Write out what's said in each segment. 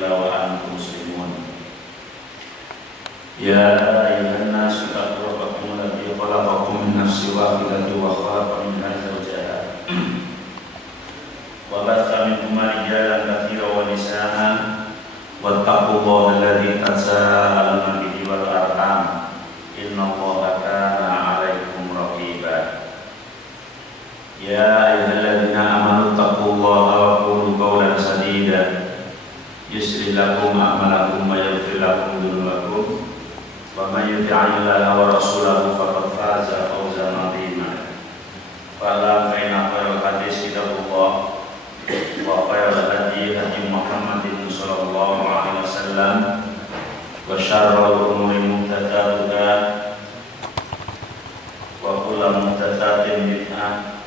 illa wa antum muslimun. Ya ayyuhan nasu ittaqu rabbakum alladzi khalaqakum min nafsin wahidatin wa khalaqa minha zawjaha wa batha minhuma rijalan katsiran wa nisaa wattaqullaha alladzi tasaaluna bihi wal arham innallaha kana 'alaikum raqiba. Ya ayyuhalladzina amanu taqullaha wa qulu qawlan sadida yuslih lakum a'malakum wa yaghfir lakum dhunubakum wa man yuti'illaha wa rasulahu faqad faza fawzan 'azima. Fala inna khairal hadits kitabullah wa khairal hadi hadi Muhammadin sallallahu alaihi wasallam wa syarrul umuri muhdatsatuha wa kullu muhdatsatin bid'ah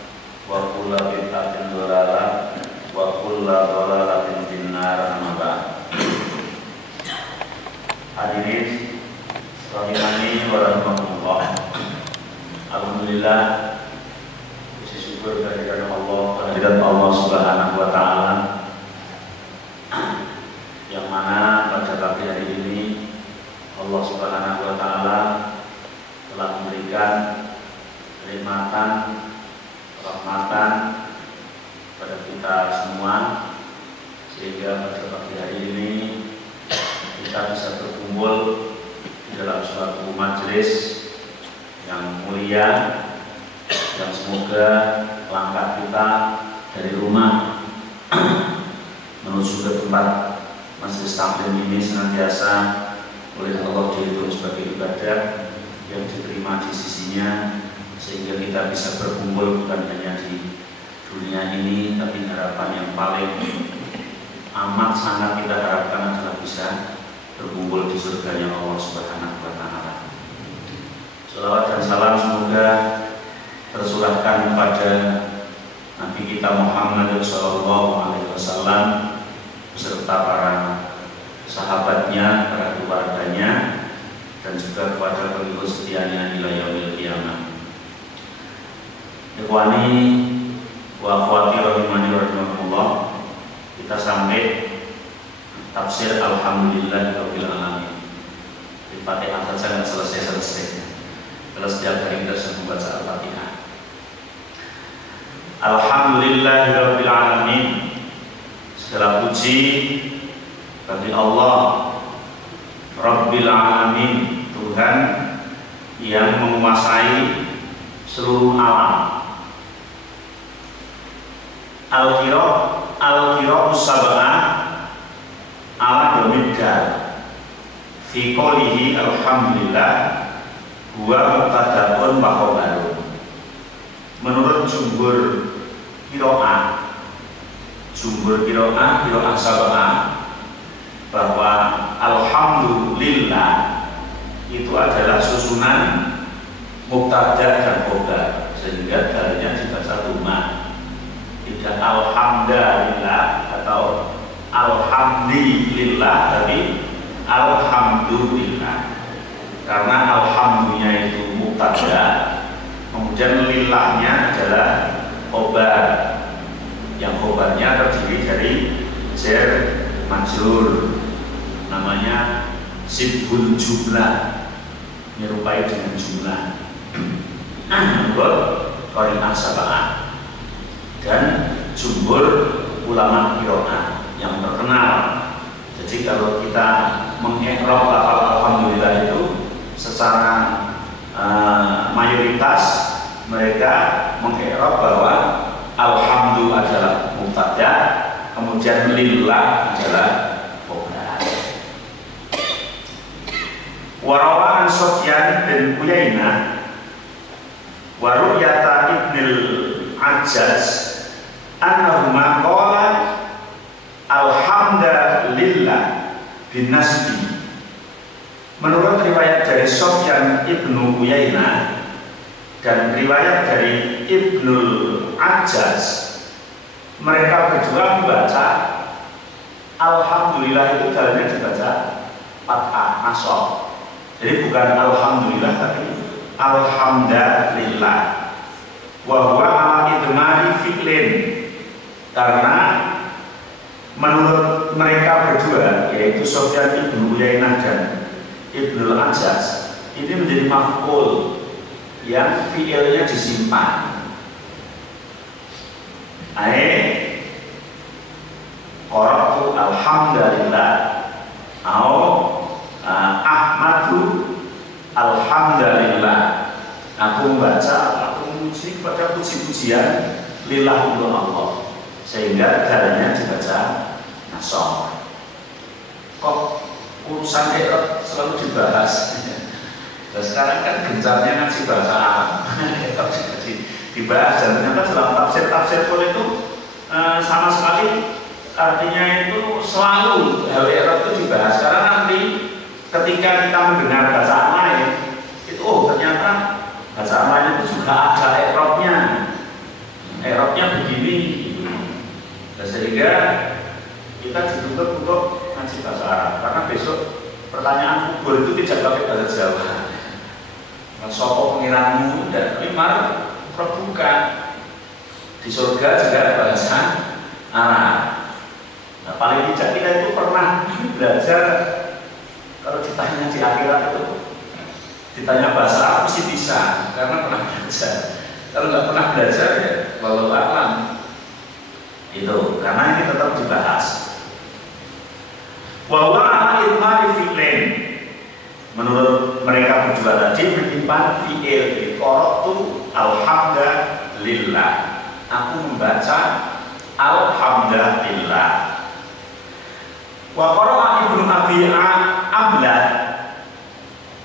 wa kullu bid'atin dhalalah wa kullu dhalalatin finnar. Amma ba'd. Hadirin rahimani wa rahimakumullah. Alhamdulillah, puji syukur kehadirat Allah Subhanahu wa taala, yang mana pada pagi hari ini Allah Subhanahu wa taala telah memberikan kenikmatan, rahmatan pada kita semua, sehingga pada pagi hari ini kita bisa berkumpul di dalam suatu majelis yang mulia, yang semoga langkah kita dari rumah menuju ke tempat majelis taklim ini senantiasa oleh Allah dihitung sebagai ibadah yang diterima di sisinya, sehingga kita bisa berkumpul bukan hanya di dunia ini, tapi harapan yang paling amat sangat kita harapkan adalah bisa berkumpul di surganya Allah Subhanahu wa taala. Shalawat dan salam semoga tersurahkan kepada Nabi kita Muhammad sallallahu alaihi wasallam beserta para sahabatnya, para keluarganya, dan juga kepada pengikut setianya ila yaumil qiyamah. Ikhwani wa akhwati rahimani wa rahimakumullah, kita sampai tafsir alhamdulillahirabbil alamin. Di Fatihah saja nggak selesai. Kalau setiap hari kita sudah membaca Al-Fatihah. Alhamdulillahirabbil alamin. Segala puji bagi Allah Rabbil alamin, Tuhan yang menguasai seluruh alam. Al-qira'us sab'ah ala domidda fi qoulihi alhamdulillah huwa muqaddabun wa khabarun. Menurut jumhur qiraah sab'ah, bahwa alhamdulillah itu adalah susunan mubtada dan khobar, sehingga dalnya dibaca dhamma, tidak alhamdulillah atau alhamdulillah, tapi alhamdulillah, karena alhamdulillah itu mubtada, kemudian lillahnya adalah khobar, yang khobarnya terdiri dari jar majrur, namanya sibul jumlah, menyerupai dengan jumlah. Menurut qari'ah sab'ah dan jumhur ulama qiraah yang terkenal. Jadi kalau kita mengikrab lafal alhamdulillah itu secara mayoritas mereka mengikrab bahwa alhamdulillah adalah mubtada, kemudian lillah adalah khobar. Warawan Sufyan bin Uyainah wa Ru'yata ibnil Ajaz annahuma qala alhamdulillah bin nasbi. Menurut riwayat dari Sufyan ibnu Uyainah dan riwayat dari Ibnul Ajaz, mereka berdua membaca alhamdulillah itu dalilnya dibaca fathah nasab. Jadi bukan alhamdulillah, tapi alhamdulillah. Wa huwa ala idmari fi'lin, karena menurut mereka berdua yaitu Sufyan ibnu Uyainah dan Ibnu Al-Ajaz, ini menjadi maf'ul yang fi'ilnya disimpan. Qara'tu alhamdulillah atau ahmadu alhamdulillah. Aku membaca, aku memuji kepada puji-pujian lillah untuk Allah, sehingga dalanya dibaca nasab. Kok urusan i'rab selalu dibahas? Nah, sekarang kan gencarnya ngaji bahasa Arab, dibahas, dan ternyata dalam tafsir pun itu sama sekali artinya itu selalu hal i'rab itu dibahas. Karena nanti ketika kita mendengar bacaan lain itu ternyata bacaan lain itu juga ada i'rabnya begini, dan sehingga kita dituntut untuk ngaji bahasa Arab. Karena besok pertanyaan kubur itu tidak pakai bahasa Jawa. Sopo pengiranmu dan limar terbuka di surga juga bahasa Arab. Nah, paling tidak kita itu pernah belajar. Kalau ditanya di akhirat itu, ditanya bahasa Arab sih bisa, karena pernah belajar. Kalau nggak pernah belajar ya walau alam itu, karena ini tetap dibahas. Wa wa'ala ilmari fi'lin, menurut mereka berdua tadi menyimpan fi'il. Qara'tu alhamdulillah, aku membaca alhamdulillah. Wa qara'a Ibnu Abi Ablah,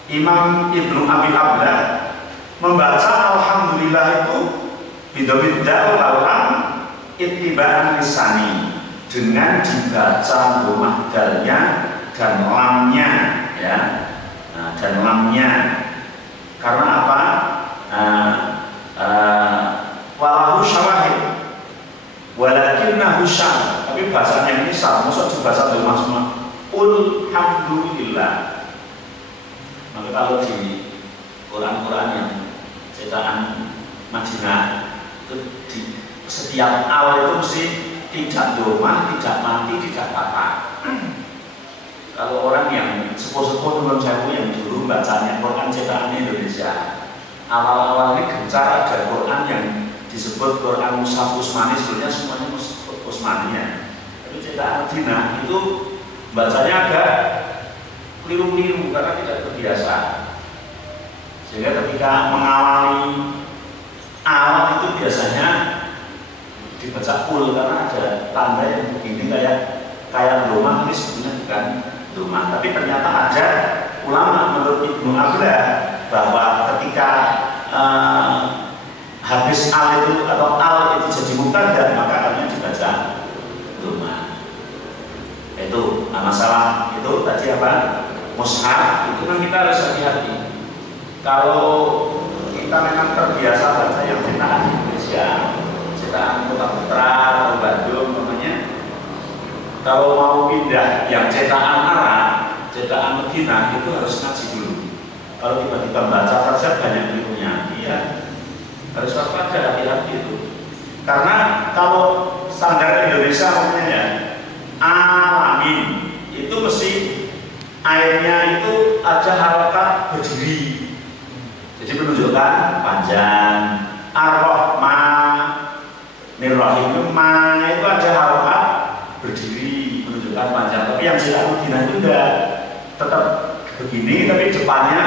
Imam Ibnu Abi Ablah membaca alhamdulillah itu bidhamid dal wal lam ittiba'an lisani, dengan dibaca dhammah dalnya dan lamnya, ya. Nah, dan lamnya karena apa? Walahu syawahid walakinnahu syam, tapi bahasanya ini sama, maksud dibaca dhammah semua. Alhamdulillah. Maka kalau di Quran yang cetakan Madinah itu di setiap al itu mesti tidak dhammah, tidak mati, tidak patah. Kalau orang yang sepuh-sepuh Nuwun Sewu yang dulu bacanya Quran cetakan Indonesia, awal-awal ini gencar ada Quran yang disebut Quran Mushaf Utsmani, sebenarnya semuanya Mushaf Utsmani ya. Tapi cetakan Madinah itu bacanya agak keliru-keliru karena tidak terbiasa. Sehingga ketika mengawali alat itu biasanya dibaca full karena ada tanda yang begini kayak dhammah, ini sebenarnya bukan dhammah. Tapi ternyata ada ulama menurut Ibnu Ablah bahwa ketika habis al itu atau al itu jadi mubtada, maka akhirnya dibaca dhammah. Itu masalah itu tadi apa? Mushaf itu kan kita harus hati-hati. Kalau kita memang terbiasa baca yang cetakan Indonesia, cetakan Kota Putra atau Bandung namanya, kalau mau pindah yang cetakan Arab, cetakan Madinah, itu harus ngaji dulu. Kalau tiba-tiba baca saja banyak kelirunya, iya harus waspada, hati-hati itu. Karena kalau standar Indonesia namanya alamin, itu mesti airnya itu ada harokat berdiri, jadi menunjukkan panjang. Ar-Rahman Nirrahim itu itu ada harokat berdiri, menunjukkan panjang. Tapi yang cetakan Madinah itu enggak, tetap begini, tapi depannya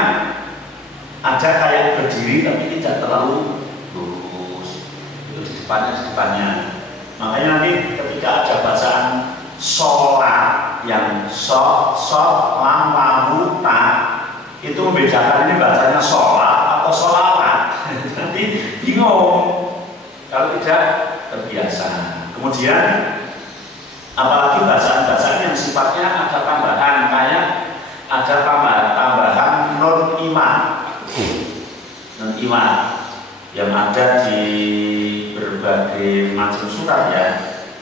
ada kayak berdiri tapi tidak terlalu lurus. Itu di depannya. Makanya nanti ketika ada bacaan sholat yang lam lahu ta, itu membedakan ini bacanya sholat atau sholawat. Nanti bingung kalau tidak terbiasa. Kemudian apalagi bacaan-bacaan yang sifatnya ada tambahan, kayak ada tambahan non iman yang ada di berbagai macam surat ya,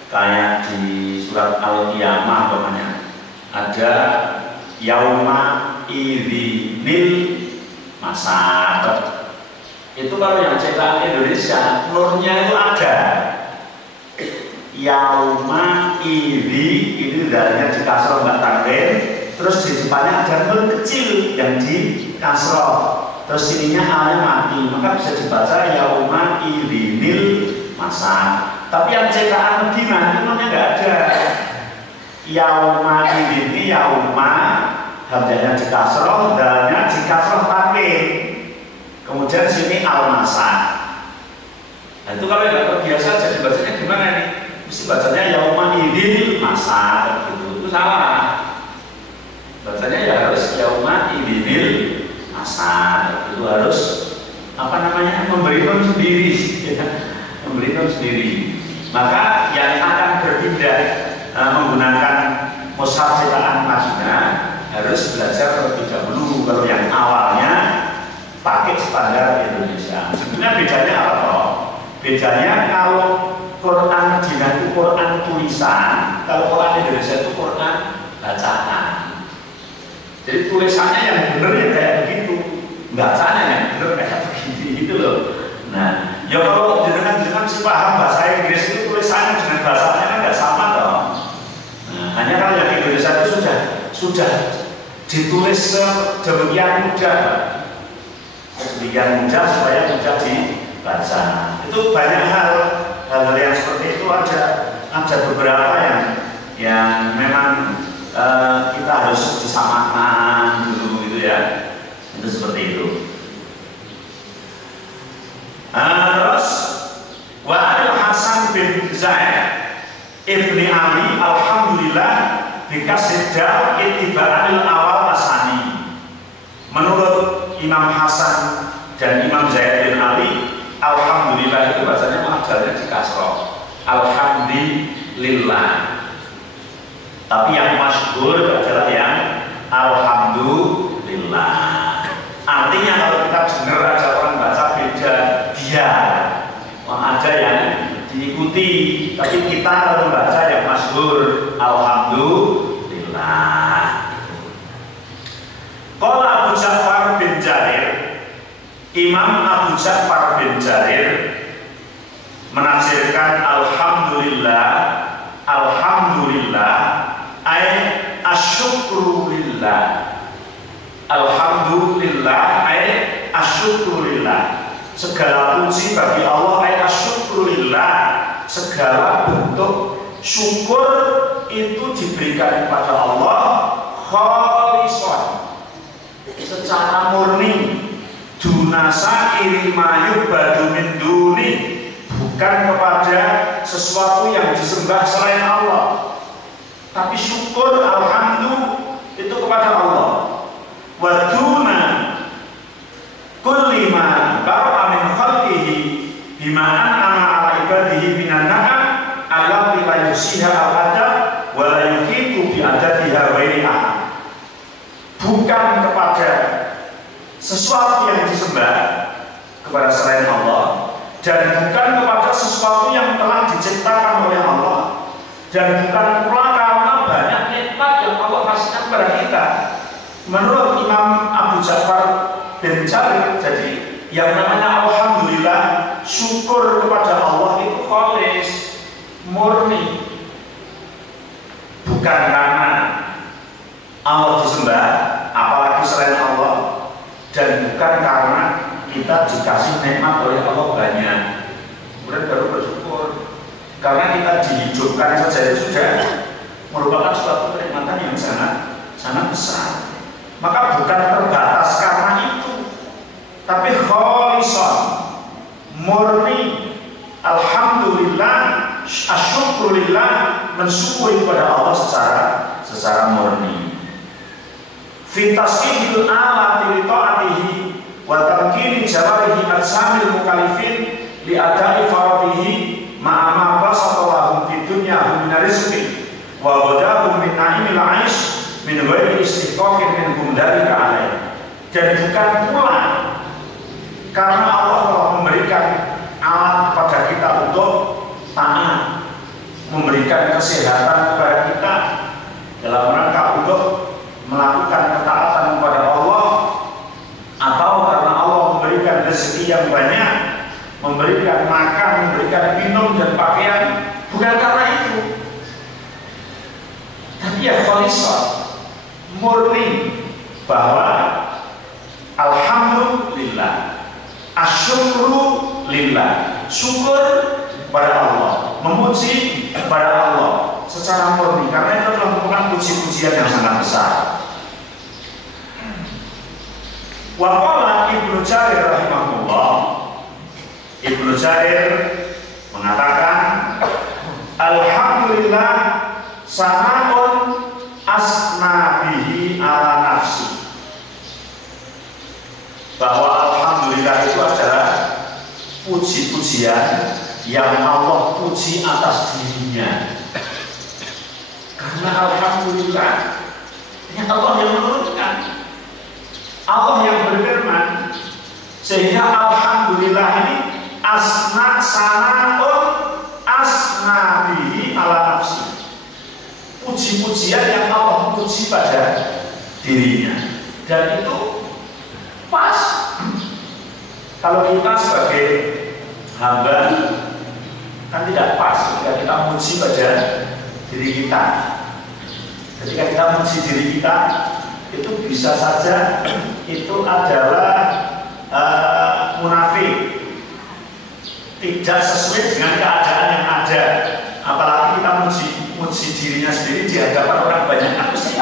kayak di surat Al-Qiyamah namanya ada yauma idzinil masad. Itu kalau yang cetakan Indonesia nurnya itu ada yauma ini dalnya di kasroh nggak tanwin, terus di depannya ada nun kecil yang di kasroh, terus sininya alnya mati, maka bisa dibaca yauma idinil masa. Tapi yang cetakan Medina itu nunnya nggak ada. Yauma idini yauma, hamzahnya di kasroh, dalnya di kasroh tanwin, kemudian sini al masa. Nah, itu kalau nggak terbiasa jadi bacanya gimana nih? Mesti bacanya yauma idil masa gitu. Itu salah. Bacanya ya harus yauma idil masa. Itu harus apa namanya? Memberi nom sendiri, ya. Memberi nom sendiri. Maka yang akan berpindah menggunakan mushaf cetakan Madinah harus belajar terlebih dahulu. Kalau yang awalnya pakai standar Indonesia. Sebenarnya bedanya apa toh? Bedanya kalau Quran Madinah itu Quran tulisan, kalau Quran Indonesia itu Quran bacaan. Jadi tulisannya yang benar ya kayak begitu, bacanya yang benar kayak begini gitu loh. Nah, ya kalau dengan si paham bahasa Inggris itu tulisannya dengan bahasanya kan nggak sama toh. Nah, hanya kalau yang Indonesia itu sudah ditulis sedemikian mudah, sedemikian mudah supaya mudah dibaca. Itu banyak hal yang seperti itu ada beberapa yang memang kita harus disamakan dulu gitu ya. Itu seperti itu. Terus Wa'il Hasan bin Zaid ibni Ali alhamdulillah dikasih dal itiba'anil awal asani. Menurut Imam Hasan dan Imam Zaid bin Ali, alhamdulillah itu bahasanya makjalnya di kasroh, alhamdulillah. Tapi yang masyhur adalah yang alhamdulillah. Artinya kalau kita dengar ada orang baca beda dia, ada yang diikuti. Tapi kita kalau membaca yang masyhur alhamdulillah. Qala Abu Ja'far bin Jarir, Imam Abu Ja'far bin Jarir menafsirkan alhamdulillah, alhamdulillah ay asyukrulillah. Alhamdulillah ay asyukrulillah. Segala puji bagi Allah ay asyukrulillah. Segala bentuk syukur itu diberikan kepada Allah khalisan, secara murni, dunasa irimayub badu min duni, bukan kepada sesuatu yang disembah selain Allah, tapi syukur alhamdulillah itu kepada Allah. Waduna kulli ma bara'a min khalqihi bima an'ama ala ibadihi minan na'am allati la yusiha al-adab wa la yuhitu bi adadiha ghairiha. Bukan kepada sesuatu yang disembah kepada selain Allah, dan bukan kepada sesuatu yang telah diciptakan oleh Allah, dan bukan pula karena banyak nikmat yang Allah kasihkan kepada kita. Menurut Imam Abu Ja'far bin Jarir, jadi yang namanya alhamdulillah, syukur kepada Allah itu khalis, murni, bukan karena Allah disembah apalagi selain Allah, dan bukan karena kita dikasih nikmat oleh Allah banyak kemudian baru bersyukur. Karena kita dihidupkan saja sudah merupakan suatu kenikmatan yang sangat besar. Maka bukan terbatas karena itu, tapi khalisan, murni, alhamdulillah, asyukrulillah, mensyukuri kepada Allah secara murni. Fi tasqihil alati li ta'atihi wa tamkini jawarihi ajsamil mukallifin li adai faradihi ma'a ma basata lahum fid dunya min rizqi wa badahum min na'imil 'aish min ghairi istiqaqin minhum dzalika alaih. Dan bukan pula karena Allah telah memberikan alat kepada kita untuk taat, memberikan kesehatan kepada kita dalam rangka untuk melakukan ketaatan kepada Allah, atau karena Allah memberikan rezeki yang banyak, memberikan makan, memberikan minum dan pakaian. Bukan karena itu, ya khalisah, murni, bahwa alhamdulillah, asyukru lillah, syukur pada Allah, memuji pada Allah secara murni, karena itu merupakan puji-pujian yang sangat besar. Wa qala Ibnu Jarir rahimahullah, Ibnu Jarir mengatakan, alhamdulillah sana'un asna bihi ala nafsi, bahwa alhamdulillah itu adalah puji-pujian yang Allah puji atas dirinya. Karena alhamdulillah ini Allah yang menurunkan, Allah yang berfirman, sehingga alhamdulillah ini asna sana'un asna bihi ala nafsi, puji-pujian yang Allah puji pada dirinya. Dan itu pas. Kalau kita sebagai hamba kan tidak pas ketika kita muji pada diri kita. Ketika kita muji diri kita, itu bisa saja itu adalah munafik, tidak sesuai dengan keadaan yang ada. Apalagi kita muji dirinya sendiri di hadapan orang banyak, aku sih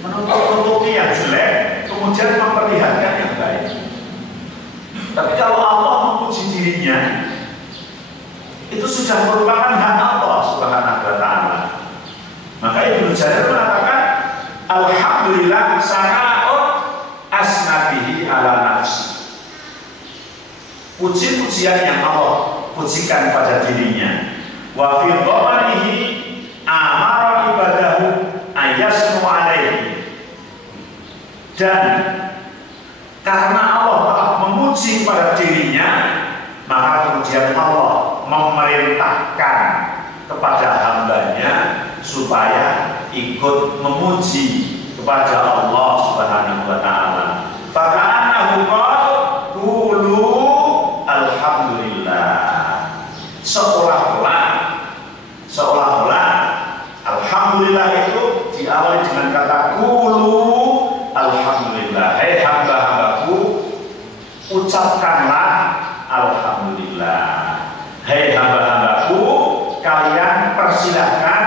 menutup-nutupi yang jelek, kemudian memperlihatkan yang baik. Tapi kalau Allah memuji dirinya, itu sudah merupakan hak Allah Subhanahu wa ta'ala. Maka Ibnu Jarir mengatakan, alhamdulillah sana'un asna bihi ala nafsi, puji-pujian yang Allah pujikan pada dirinya. Wa fi dhamanihi amara ibadahu ayasnu alaihi, dan karena Allah telah memuji pada dirinya, maka kemudian Allah memerintahkan kepada hambanya supaya ikut memuji kepada Allah Subhanahu wa ta'ala. Faka'annahu qala qulu alhamdulillah, seolah-olah alhamdulillah itu diawali dengan kata qulu alhamdulillah. Hei hamba-hambaku, ucapkanlah alhamdulillah. Hei hamba-hambaku, kalian persilahkan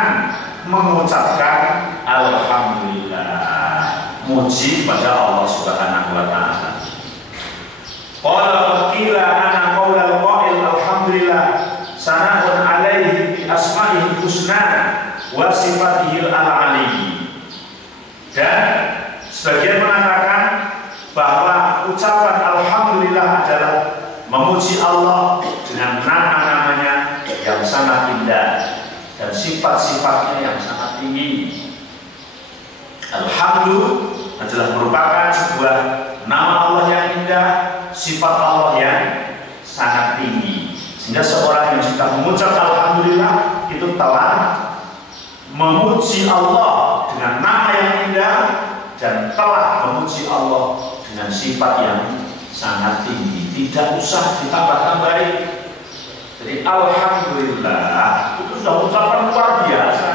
mengucapkan alhamdulillah, muji pada Allah Subhanahu wa ta'ala. Qala qila ana qaulal qail alhamdulillah sana'un alaihi bi asma'ihil husna wa sifatihil al-ali. Dan sebagian mengatakan bahwa ucapan alhamdulillah adalah memuji Allah dengan nama-namanya yang sangat indah dan sifat-sifatnya yang sangat tinggi. Alhamdulillah adalah merupakan sebuah nama Allah yang indah, sifat Allah yang sangat tinggi. Sehingga seorang yang sudah mengucap alhamdulillah itu telah memuji Allah dengan nama yang indah dan telah memuji Allah dengan sifat yang sangat tinggi. Tidak usah ditambah-tambahin. Jadi alhamdulillah itu sudah ucapan luar biasa.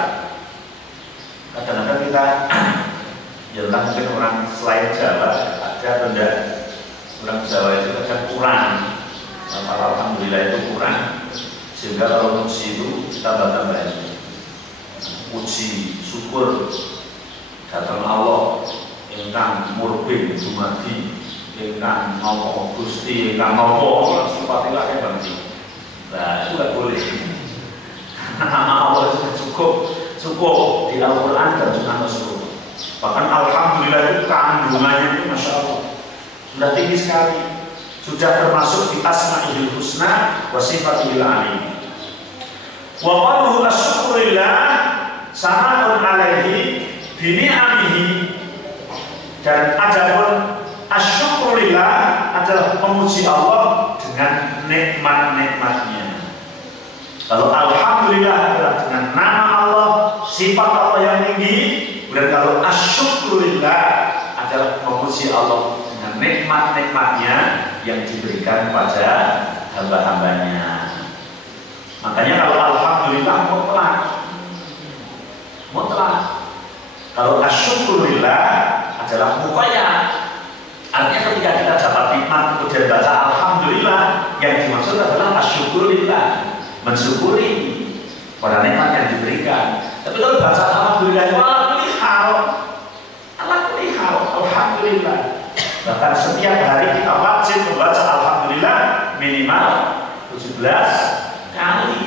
Kadang-kadang kita ya mungkin orang selain Jawa ada benda, orang Jawa itu kadang kurang. Kalau alhamdulillah itu kurang, sehingga kalau muji itu tambah-tambahin. Puji syukur datang Allah ingkang murbin dumadi, ingkang nopo Gusti, ingkang nopo sifatilah yang berarti. Nah itu nggak boleh. Nama Allah itu cukup di Al-Quran dan Sunnah Rasul. Bahkan alhamdulillah itu kandungannya itu masya Allah sudah tinggi sekali, sudah termasuk di asma'il husna wa sifatihil alim. Wa qaluhu asyukurillah sana'un alaihi bini'amihi, dan adapun asyukurillah adalah memuji Allah dengan nikmat-nikmatnya. Kalau alhamdulillah adalah dengan nama Allah, sifat Allah yang tinggi, dan kalau asyukurillah adalah memuji Allah dengan nikmat-nikmatnya yang diberikan pada hamba-hambanya. Makanya kalau alhamdulillah mutlak, mutlak. Kalau asyukurillah adalah muqayyad. Artinya ketika kita dapat nikmat kemudian baca alhamdulillah, yang dimaksud adalah asyukurillah, mensyukuri pada nikmat yang diberikan. Tapi kalau baca alhamdulillah, alhamdulillah. Bahkan setiap hari kita wajib membaca alhamdulillah minimal 17 kali.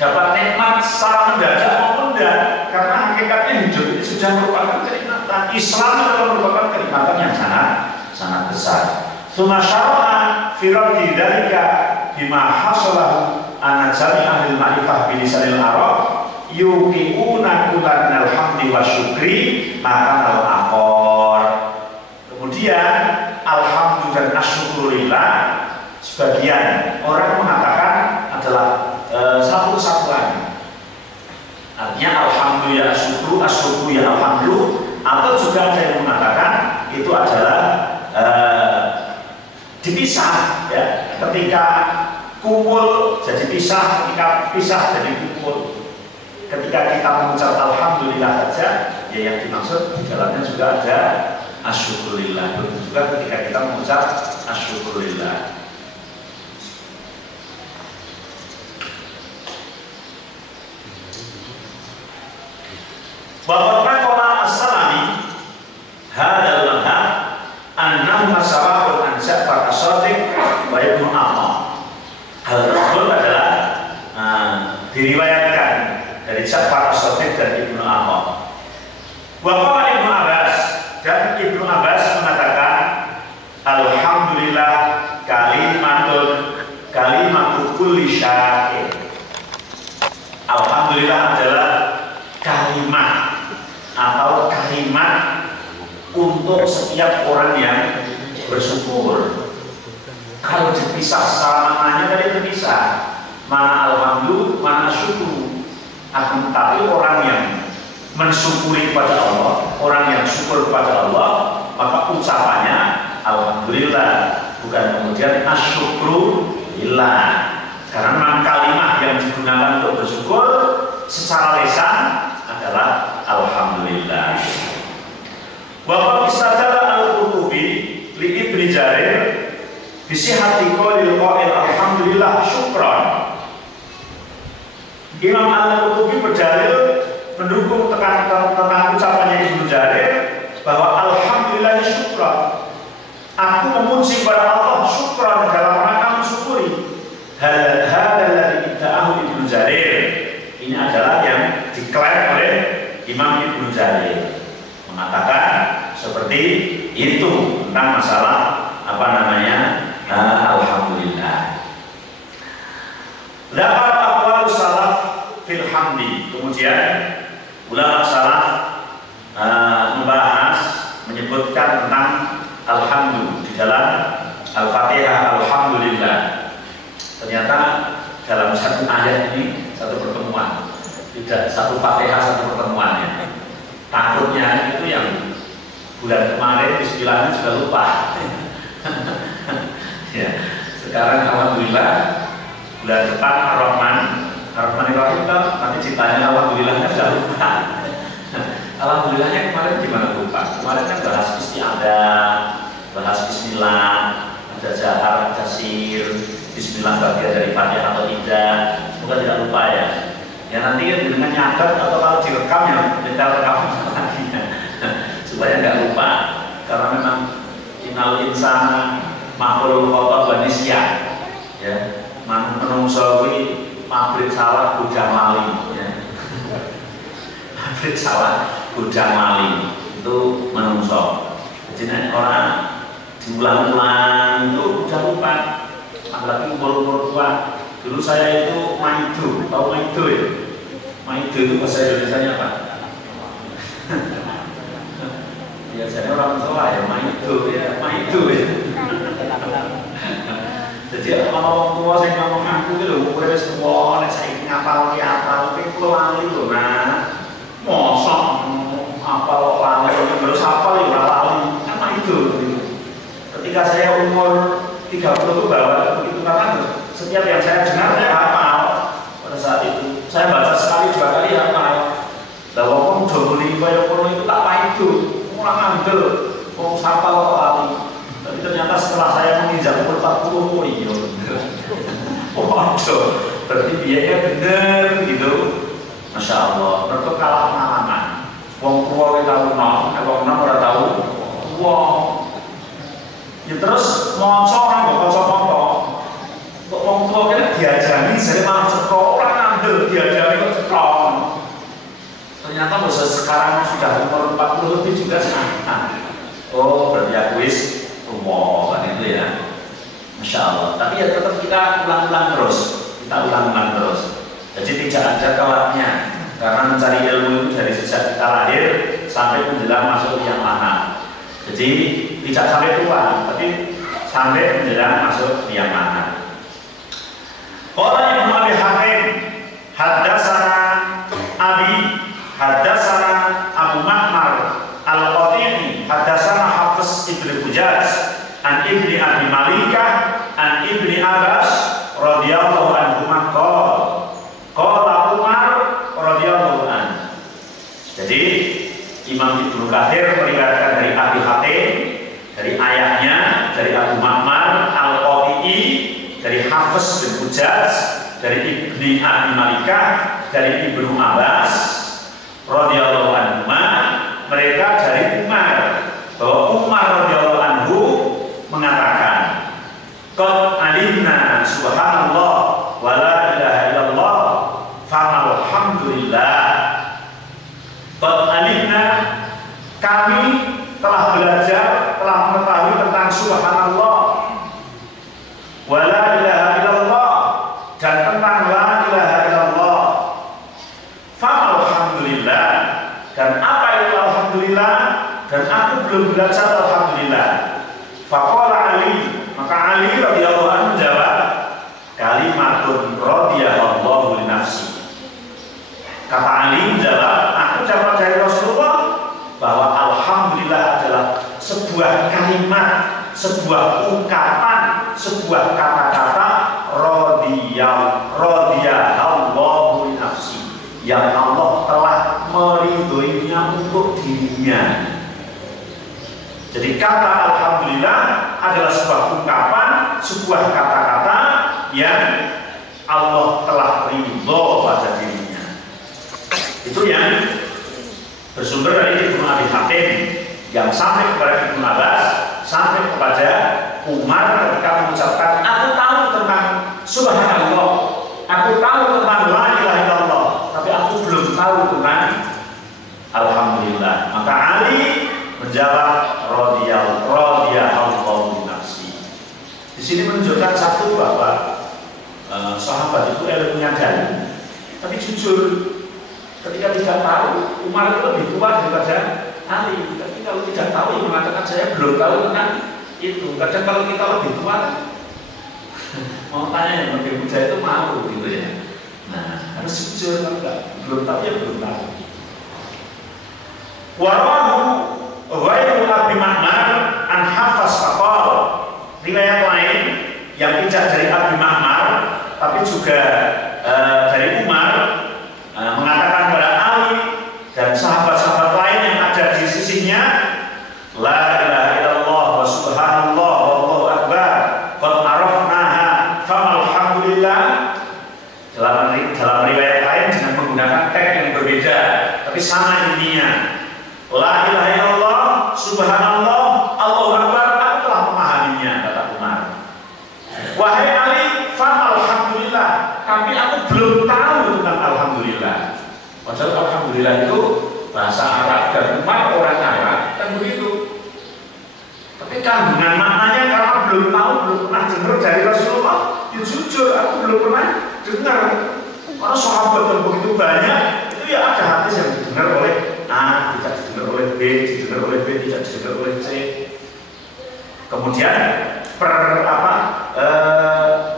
Dapat nikmat secara mendadak maupun tidak, karena hakikatnya hidup ini sudah merupakan kenikmatan. Islam adalah merupakan kenikmatan yang sangat besar. Tsumma syara'a fi raddi dzalika bima hasalahu ana jami' ahli ma'rifah bi lisanil arab yuqiuna kullan alhamdi wa syukri maka al-aqor. Kemudian alhamdulillah dan asyukurillah sebagian orang mengatakan adalah satu kesatuan. Artinya alhamdulillah asyukru ya alhamdulillah, atau juga ada yang mengatakan itu adalah dipisah ya. Ketika kumpul jadi pisah, ketika pisah jadi kumpul. Ketika kita mengucap alhamdulillah saja, ya yang dimaksud di dalamnya juga ada asyukurillah. Begitu juga ketika kita mengucap asyukurillah. Bahwa Nakola As-Salami hadal madhab annahu masawa'un an Ja'far As-Shadiq wa Ibnu Ammar. Hal tersebut adalah diriwayatkan dari Ja'far As-Shadiq dan Ibnu Ammar. Wa qala Ibnu Abbas, dan Ibnu Abbas mengatakan alhamdulillah kalimatu kulli syakir. Alhamdulillah adalah kalimat atau kalimat untuk setiap orang yang bersyukur. Kalau dipisah secara maknanya tadi terpisah, mana alhamdulillah, mana syukur. Akan tetapi orang yang mensyukuri kepada Allah, orang yang syukur kepada Allah, maka ucapannya alhamdulillah, bukan kemudian asyukrulillah. Karena memang kalimat yang digunakan untuk bersyukur secara lisan adalah alhamdulillah. Wa istadalla al-Qurtubi li Ibnu Jarir bi sihhati qaulil qail alhamdulillah syukran. Imam al-Qurtubi berdalil mendukung tentang ucapannya Ibnu Jarir bahwa alhamdulillah syukran. Aku memuji kepada Allah syukran dalam rangka mensyukuri. Hal alladzi idda'ahu Ibnu Jarir. Ini adalah yang diklaim oleh Imam Ibnu Jarir, mengatakan seperti itu tentang masalah alhamdulillah. Dapat aqwal salaf fil hamdi. Kemudian ulama salaf membahas menyebutkan tentang alhamdulillah di dalam Al-Fatihah alhamdulillah. Ternyata dalam satu ayat ini satu pertemuan, tidak satu Fatihah satu pertemuan ya. Takutnya itu yang bulan kemarin bismillahnya juga lupa. Ya, sekarang alhamdulillah bulan depan Ar-Rahman Ar-Rahim nanti ceritanya alhamdulillahnya sudah lupa. Alhamdulillahnya kemarin gimana lupa? Kemarin kan bahas isti'adah, bahas bismillah, ada jahar, ada sir, bismillah bagian dari Fatihah atau tidak. Semoga tidak lupa ya. Ya nanti kan dengan nyatet atau kalau direkam ya detail rekam lagi supaya nggak lupa. Karena memang innal insana makhluk khotob wa nisyan. Ya, menungso kuwi pabrik salah gudang maling ya. Pabrik salah gudang maling itu menungso. Jadi orang diulang-ulang itu udah lupa. Apalagi umur-umur tua. Dulu saya itu maido, tahu maido ya? Maido itu bahasa Indonesianya apa? Biasanya orang tua ya maido ya, maido ya. Jadi kalau orang tua saya ngomong aku itu loh, gue harus tua, saya ngapal tapi aku lali loh, nah mosok apal lali, harus apal ya lali, kan maido. Ketika saya umur 30 itu bahwa begitu karena setiap yang saya dengar saya hafal pada saat itu. Saya baca sekali dua kali hafal. berarti dia bener gitu. Masya Allah, mereka kalah pengalaman. Wong tua kita tahu nom, wong nom ora tahu. Wong, ya terus moco orang nggak moco. Kok wong tua kita diajari, jadi malah cekrok orang ngambil diajari kok cekrok. Ternyata bahasa sekarang sudah umur 40 lebih juga sangat. Oh, berarti aku umur kan itu ya. Masya Allah. Tapi ya tetap kita ulang-ulang terus. Jadi tidak ada kalahnya. Karena mencari ilmu itu dari sejak kita lahir sampai menjelang masuk yang mana. Jadi tidak sampai tua, tapi sampai menjelang masuk yang mana. Qala Ibnu Abi Hatim, haddatsana Abi, haddatsana Abu Ma'mar Al-Qati'i, haddatsana Hafiz Ibnu Hujaz an Ibni Abi Malikah an Ibni Abbas radhiyallahu anhu qala Umar radhiyallahu anhu. Jadi Imam Ibnu Katsir meriwayatkan dari Abi Hatim, dari ayahnya, dari Abu Ma'mar Al-Qati'i, dari Hafiz bin Hujaz, dari Ibni Abi Malikah, dari Ibnu Abbas radhiyallahu anhu. Mereka dari Umar, bahwa Umar radhiyallahu anhu mengatakan, qad alimna subhanallah wa la ilaha illallah falhamdulillah. Qad alimna, kami telah belajar, telah mengetahui tentang subhanallah wa la ilaha illallah, dan tentang la ilaha illallah. Falhamdulillah, dan apa itu alhamdulillah? Dan aku belum belajar alhamdulillah. Faqala Ali, maka Ali radhiyallahu anhu menjawab, kalimatun radhiyallahu li nafsi. Kata Ali menjawab, aku dapat dari Rasulullah bahwa alhamdulillah adalah sebuah kalimat, sebuah ungkapan, sebuah kata-kata radhiyallahu li nafsi, yang Allah telah meridhoinya untuk dirinya. Jadi kata alhamdulillah adalah sebuah ungkapan, sebuah kata-kata yang Allah telah ridho pada dirinya. Itu yang bersumber dari Ibnu Abi Hatim, yang sampai kepada Ibnu Abbas, sampai kepada Umar ketika mengucapkan, aku tahu tentang subhanallah, aku tahu tentang la ilaha illallah, tapi aku belum tahu tentang alhamdulillah. Maka Ali menjawab radhiyallahu nafsi. Di sini menunjukkan satu, bahwa sahabat itu ilmunya dalam, tapi jujur. Ketika tidak tahu, Umar itu lebih tua daripada Ali. Tapi kalau tidak tahu, yang mengatakan saya belum tahu tentang itu. Kadang kalau kita lebih tua, mau tanya yang lebih muda itu malu gitu ya. Nah, harus jujur, kalau belum tahu ya belum tahu. Warahu ghairu Abi Ma'mar an Hafiz faqal. Riwayat lain yang tidak dari Abi Ma'mar tapi juga dari Umar mengatakan kepada Ali dan sahabat-sahabat lain yang ada di sisinya, la ilaha illallah wa subhanallah wallahu akbar qad arafnaha falhamdulillah. Dalam riwayat lain dengan menggunakan teks yang berbeda tapi sama intinya, la ilaha illallah, subhanallah, Allahu akbar, aku telah memahaminya, kata Umar. Wahai Ali, alhamdulillah, tapi aku belum tahu tentang alhamdulillah. Padahal alhamdulillah itu bahasa Arab dan Umar orang Arab kan begitu. Tapi kandungan maknanya karena belum tahu, belum pernah dengar dari Rasulullah. Ya jujur, aku belum pernah dengar. Karena sahabat yang begitu banyak, itu ya ada hadis yang didengar oleh A, tidak didengar oleh B, didengar oleh B, tidak didengar oleh C. Kemudian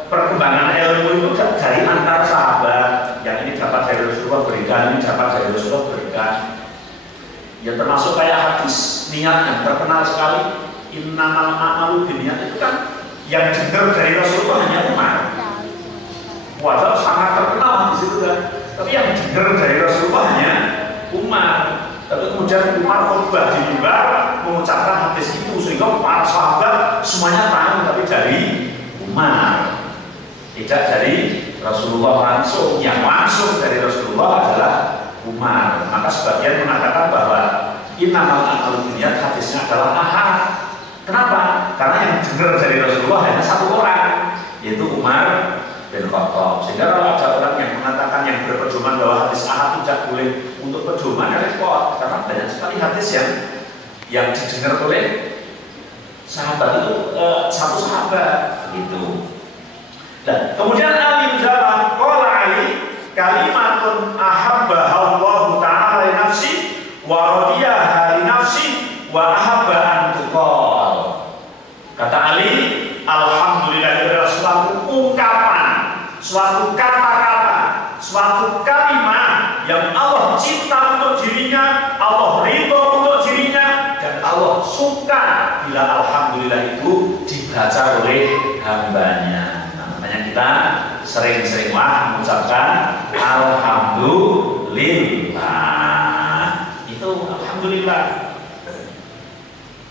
perkembangan ilmu itu dari antar sahabat. Yang ini dapat dari Rasulullah berikan, ini dapat dari Rasulullah berikan. Ya termasuk kayak hadis niat yang terkenal sekali, innamal a'malu binniyat, itu kan yang dengar dari Rasulullah hanya Umar. Wadah sangat terkenal di situ kan. Tapi yang dengar dari Rasulullah hanya Umar. Tapi kemudian Umar khutbah di mimbar mengucapkan hadis itu sehingga para sahabat semuanya tahu, tapi dari Umar. tidak dari Rasulullah langsung. Yang langsung dari Rasulullah adalah Umar. Maka sebagian mengatakan bahwa innamal a'malu binniyat hadisnya adalah ahad. Kenapa? Karena yang dengar dari Rasulullah hanya satu orang, yaitu Umar bin Khattab. Sehingga kalau ada orang yang mengatakan yang berpedoman bahwa hadis ahad tidak boleh untuk pedoman, ya repot. Karena banyak sekali hadis yang didengar oleh sahabat itu satu sahabat gitu. Nah, kemudian Ali menjawab, qala Ali kalimatun ahabbaha Allah ta'ala li nafsi wa radiyaha li nafsi wa ahabba an tuqal. Kata Ali, alhamdulillah itu adalah suatu ungkapan, suatu kata-kata, suatu kalimat yang Allah cinta untuk dirinya, Allah ridho untuk dirinya, dan Allah suka bila alhamdulillah itu dibaca oleh hambanya. Nah, makanya kita sering-seringlah mengucapkan alhamdulillah. Itu alhamdulillah.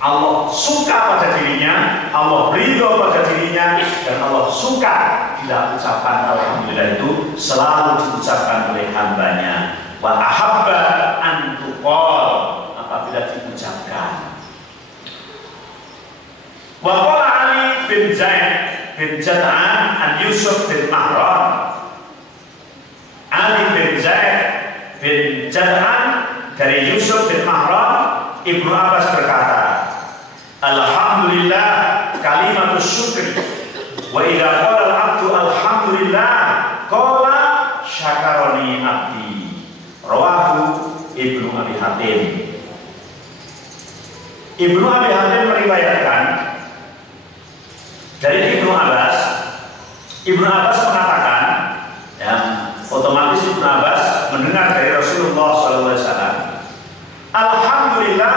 Allah suka pada dirinya, Allah ridho pada dirinya, dan Allah suka bila ucapan alhamdulillah itu selalu diucapkan oleh hambanya. Wa ahabba an tuqal, apabila diucapkan. Wa qala Ali bin Zaid bin Jad'an an Yusuf bin Mahran. Ali bin Zaid bin Jad'an dari Yusuf bin Mahran, Ibnu Abbas berkata, alhamdulillah kalimatus syukri wa idza qala al-'abdu alhamdulillah qala syakaroni abdi. Rawahu Ibnu Abi Hatim. Ibnu Abi Hatim meriwayatkan dari Ibnu Abbas. Ibnu Abbas mengatakan, ya, otomatis Ibnu Abbas mendengar dari Rasulullah SAW, alhamdulillah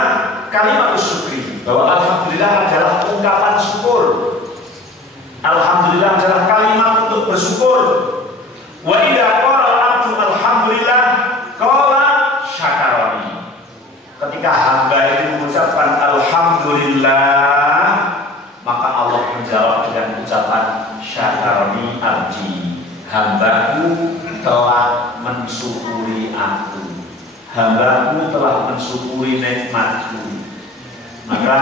kalimat syukri, bahwa alhamdulillah adalah ungkapan syukur. Alhamdulillah adalah kalimat untuk bersyukur. Wa idza qala al-'abdu alhamdulillah qala syakaroni. Ketika hamba itu mengucapkan alhamdulillah, maka Allah menjawab dengan ucapan syakaroni abdi, hambaku telah mensyukuri aku, hambaku telah mensyukuri nikmatku. Maka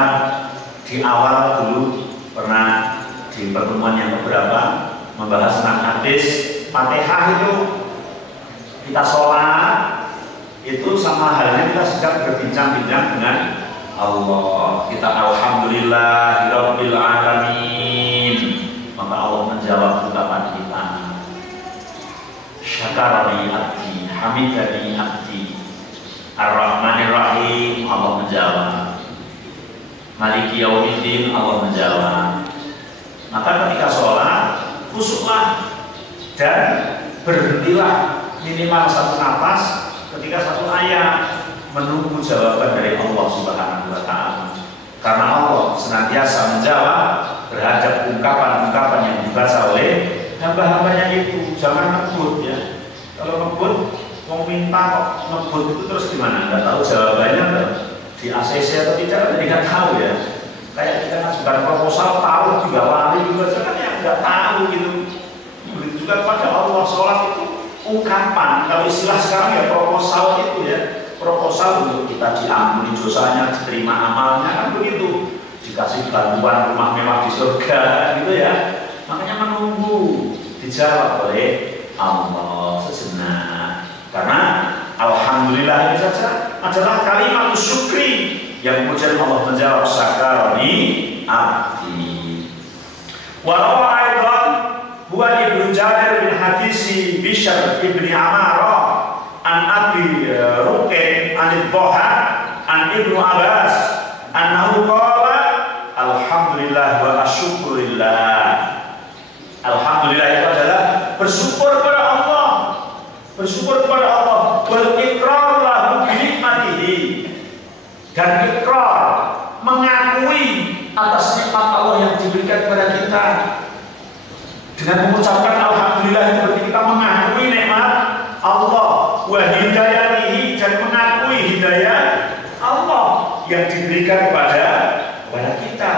di awal dulu pernah di pertemuan yang beberapa membahas tentang hadis Fatihah itu kita sholat itu sama halnya kita sedang berbincang-bincang dengan Allah. Kita alhamdulillahirabbil alamin, maka Allah menjawab ucapan kita. Syakarani abdi, hamidani abdi, ar-rahmanir rahim, Allah menjawab. Maliki yaumiddin, Allah menjawab. Maka ketika sholat khusyuklah dan berhentilah minimal satu nafas ketika satu ayat menunggu jawaban dari Allah Subhanahu wa Ta'ala. Karena Allah senantiasa menjawab terhadap ungkapan-ungkapan yang dibaca oleh hamba-hambanya itu. Jangan ngebut ya. Kalau ngebut mau minta kok ngebut itu terus gimana? Nggak tahu jawabannya kan? Di ACC atau tidak, jadi nggak tahu ya. Kayak kita ngajukan proposal tahu 3 kali juga kan yang nggak tahu gitu. Begitu juga pada Allah, sholat itu ungkapan. Kalau istilah sekarang ya proposal itu ya, proposal untuk kita diampuni dosanya, diterima amalnya kan begitu, dikasih bantuan rumah mewah di surga gitu ya. Makanya menunggu dijawab oleh Allah sejenak. Karena alhamdulillah ini saja adalah kalimat syukri yang kemudian Allah menjawab syakaroni abdi. Wa rawa aidan huwa Ibnu Jabir bin hadisi Bishr ibn Amarah an Abi Ruqayn an Al-Dhaha an Ibnu Abbas annahu qala alhamdulillah wa asyukurillah. Alhamdulillah itu adalah bersyukur kepada Allah, bersyukur kepada Allah, wal iqrar lahu bi nikmatihi, dan ikrar mengakui atas nikmat Allah yang diberikan kepada kita. Dengan mengucapkan alhamdulillah itu berarti kita mengakui nikmat Allah, wa hidayatihi, dan mengakui hidayah Allah yang diberikan kepada kita.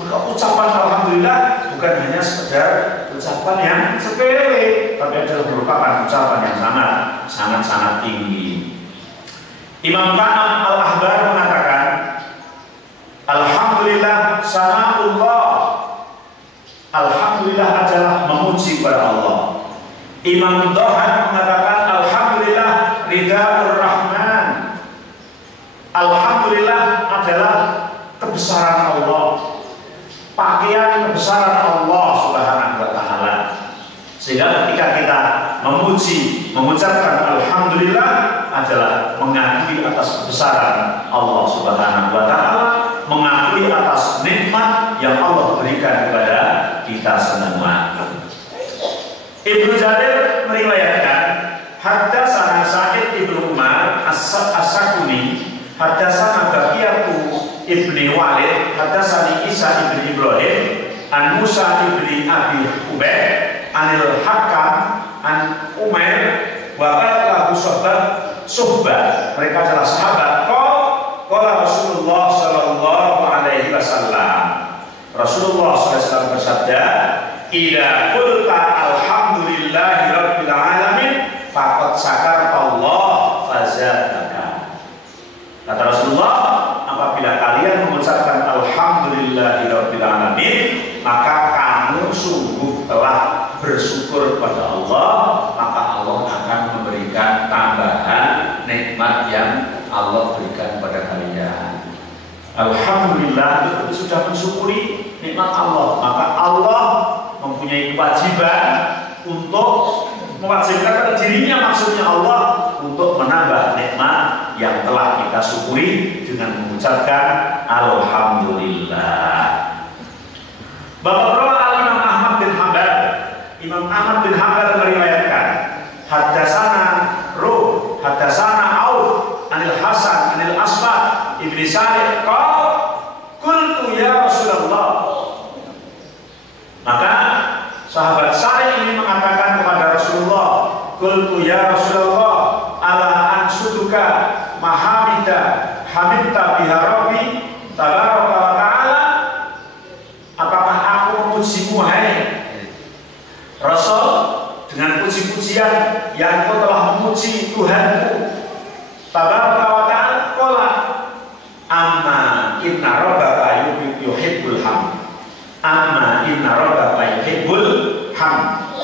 Maka ucapan alhamdulillah bukan hanya sekedar ucapan yang sepele, tapi adalah merupakan ucapan yang sangat tinggi. Imam Ka'ab Al-Ahbar mengatakan, Alhamdulillah sana'ullah. Alhamdulillah adalah memuji kepada Allah. Imam Dohan mengatakan, Alhamdulillah ridhaur rahman. Alhamdulillah adalah kebesaran Allah, pakaian kebesaran Allah Subhanahu wa ta'ala. Sehingga ketika kita mengucapkan Alhamdulillah adalah mengakui atas kebesaran Allah Subhanahu wa ta'ala, mengakui atas nikmat yang Allah berikan kepada kita semua. Ibnu Jarir meriwayatkan, haddatsana Sa'id ibnu Umar as-Sakuni, haddatsana Baqiyatu ibni Walid, haddatsani Isa ibni Ibrahim, an Musa ibni Abi Ubaid, anil Hakam, an Umair, wa qala Suhbah, mereka adalah sahabat. Qala Rasulullah sallallahu alaihi wasallam, Rasulullah SAW bersabda, idza qulta alhamdulillahi rabbil alamin faqad sakarta Allah fazadaka. Kata Rasulullah, apabila kalian mengucapkan alhamdulillahi rabbil alamin, maka kamu sungguh telah bersyukur kepada Allah, maka Allah akan memberikan tambahan nikmat yang Allah berikan kepada kalian. Alhamdulillah, itu sudah mensyukuri nikmat Allah, maka Allah mempunyai kewajiban untuk mewajibkan pada dirinya, maksudnya Allah untuk menambah nikmat yang telah kita syukuri dengan mengucapkan Alhamdulillah. Bapak Imam Ahmad bin Hanbal, Imam Ahmad bin Hanbal meriwayatkan, haddatsana Ruh, haddatsana Auf, anil Hasan, anil Aswad ibni Salih, qultu ya Rasulullah. Maka sahabat Salih ini mengatakan kepada Rasulullah, qultu ya Rasulullah, ala ansuduka mahamida hamidta biha rabbi tabaraka wa ta'ala. Apakah aku memujimu hai Rasul dengan puji-pujian yang kau telah memuji Tuhanku tabaraka wa ta'ala? Qala amma inna rabbaka yuhibbul hamd. Amma inna rabbaka yuhibbul hamd.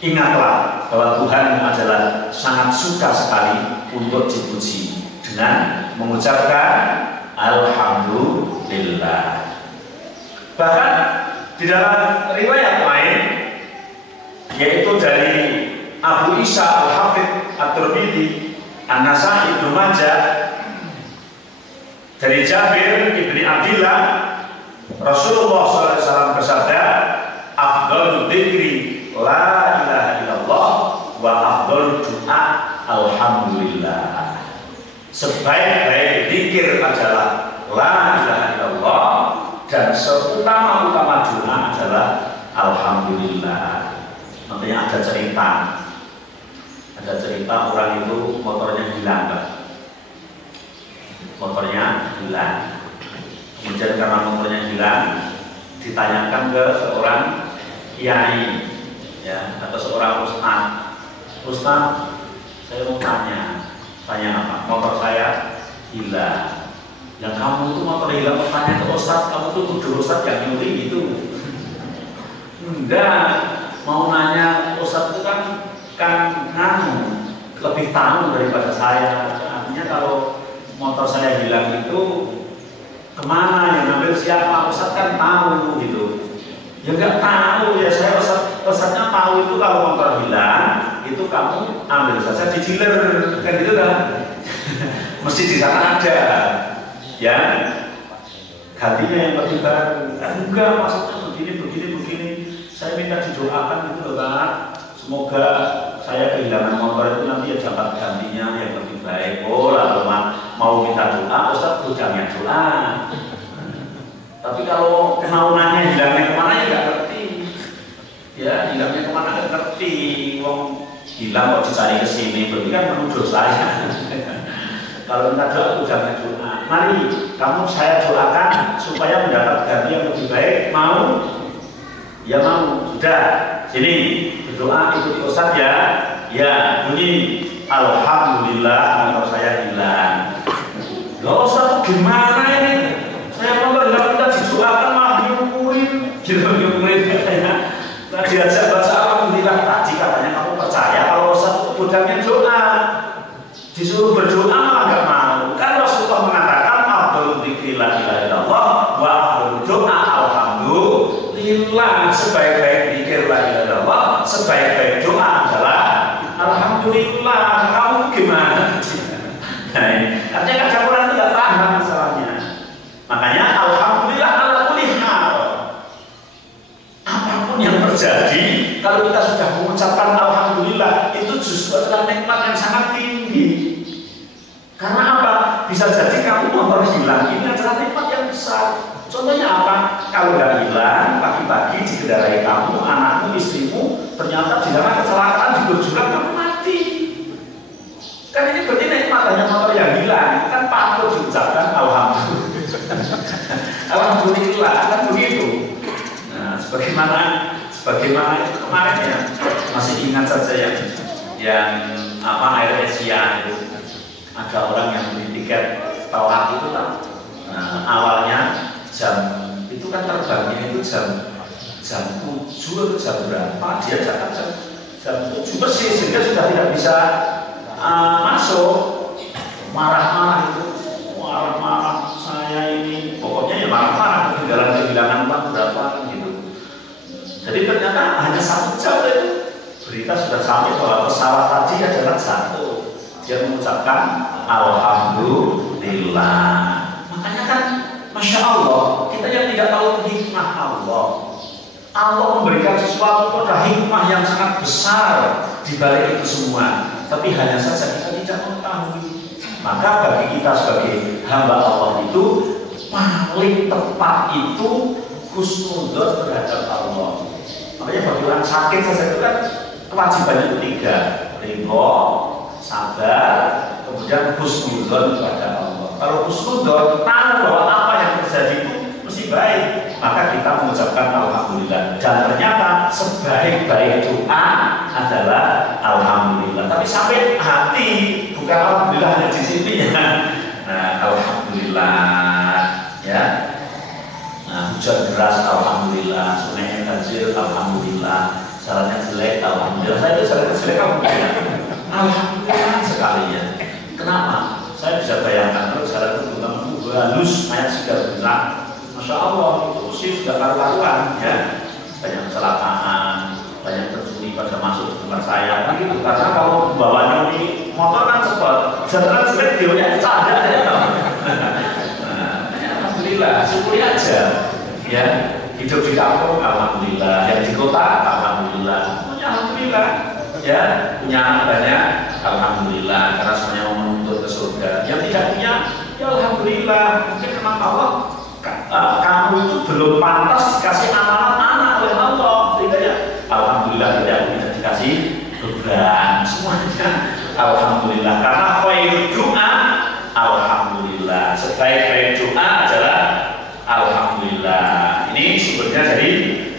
Ingatlah bahwa Tuhan adalah sangat suka sekali untuk dipuji dengan mengucapkan Alhamdulillah. Bahkan di dalam riwayat lain, yaitu dari Abu Isa Al-Hafidh At-Tirmidzi, An-Nasai, Ibnu Majah, dari Jabir ibni Abdillah, Rasulullah SAW bersabda, afdhalul dzikri la ilaha illallah wa afdhalud du'a alhamdulillah. Sebaik-baik zikir adalah la ilaha illallah, dan seutama-utama doa adalah alhamdulillah. Nantinya ada cerita orang itu motornya hilang, Pak. Motornya hilang. Kemudian karena motornya hilang, ditanyakan ke seorang kiai, ya, atau seorang ustaz, saya mau tanya apa? Motor saya hilang. Yang kamu itu motor hilang, tanya ke ustaz, kamu tuh tuduh ustaz yang nyuri gitu. Enggak, mau nanya ustaz itu kan lebih tahu daripada saya. Artinya kalau motor saya hilang itu kemana, yang ngambil siapa, ustaz kan tahu gitu. Ya enggak tahu, ya saya ustaznya tahu itu kalau motor hilang itu kamu ambil saja di dealer, kan gitu kan. Mesti di sana ada ya gantinya yang lebih baru. Enggak, maksudnya begini, saya minta didoakan gitu loh Pak, semoga saya kehilangan motor itu nanti ya dapat gantinya yang lebih baik. Oh, lalu mau minta doa, ustaz budangnya doa. Tapi kalau kemauannya hilangnya kemana ya nggak ngerti. Ya, hilangnya kemana nggak ngerti. Wong hilang kok dicari ke sini, berarti kan menuduh saya. Kalau minta doa, budangnya doa. Mari kamu saya doakan supaya mendapat ganti yang lebih baik. Mau? Ya mau, sudah. Sini berdoa ikut Ustaz ya. Ya, bunyi alhamdulillah motor saya hilang. Gak usah gimana ini? Saya motor hilang kita didoakan malah diukurin. Diukurin katanya. Nah, diajak baca alhamdulillah tadi katanya kamu percaya kalau Ustaz itu budaknya doa. Disuruh berdoa malah gak mau. Kan Rasulullah mengatakan afdhalul dzikri la ilaha illallah wa afdhalud doa alhamdulillah. Sebaik-baik zikir la ilaha illallah, sebaik-baik doa adalah alhamdulillah. Kamu gimana? Nah, artinya kan campuran itu tidak paham masalahnya. Makanya alhamdulillah ala kulli hal. Apapun yang terjadi, kalau kita sudah mengucapkan alhamdulillah, itu justru adalah nikmat yang sangat tinggi. Karena apa? Bisa jadi kamu motor hilang, ini adalah nikmat yang besar. Contohnya apa? Kalau nggak hilang, pagi-pagi dikendarai kamu, anakmu, istrimu, ternyata di dalam kecelakaan di berjuang kamu mati. Kan ini berarti nikmat hanya motor yang hilang. Kan patut diucapkan alhamdulillah. Alhamdulillah, kan begitu. Nah, sebagaimana kemarin ya, masih ingat saja yang Air Asia itu ada orang yang beli tiket tawaf itu kan. Nah, awalnya itu kan terbangnya itu jam 7 atau jam berapa, dia jam 7 persis sehingga sudah tidak bisa masuk. Marah-marah itu, marah-marah saya ini, pokoknya ya marah-marah kehilangan uang berapa gitu. Jadi ternyata hanya 1 jam itu berita sudah sampai bahwa pesawat tadi adalah jatuh. Dia mengucapkan alhamdulillah. Makanya kan Masya Allah, kita yang tidak tahu hikmah Allah memberikan sesuatu pada hikmah yang sangat besar di balik itu semua. Tapi hanya saja kita tidak mengetahui. Maka bagi kita sebagai hamba Allah itu paling tepat itu husnudzon terhadap Allah. Makanya bagi orang sakit saja itu kan kewajibannya itu 3, ridho, sabar, kemudian husnudzon kepada Allah. Kalau husnudzon tahu bahwa apa yang terjadi itu mesti baik, maka kita mengucapkan alhamdulillah. Dan ternyata sebaik-baik doa adalah alhamdulillah. Tapi sampai hati, bukan alhamdulillah hanya di sini ya. Nah, alhamdulillah ya. Nah, hujan deras alhamdulillah, sungai banjir alhamdulillah, jalannya jelek alhamdulillah. Saya itu jalannya jelek alhamdulillah. Alhamdulillah sekali ya. Kenapa? Saya bisa bayangkan kalau jalan itu halus, ayat segala benar. Masya Allah, itu sih sudah karu-karuan ya. Banyak kecelakaan, banyak pencuri pada masuk ke tempat saya kan gitu. Karena kalau bawanya ini motor kan cepat, jalan jelek dia ada ya. Alhamdulillah, syukuri aja ya. Hidup di kampung alhamdulillah, yang di kota alhamdulillah, punya alhamdulillah ya, punya anak banyak alhamdulillah karena semuanya mau menuntut ke surga. Yang tidak punya ya alhamdulillah, mungkin memang Allah kamu itu belum pantas dikasih anak-anak oleh Allah, sehingga ya alhamdulillah tidak dikasih beban semuanya alhamdulillah. Karena khairul doa alhamdulillah, sebaik-baik doa adalah alhamdulillah. Ini sumbernya dari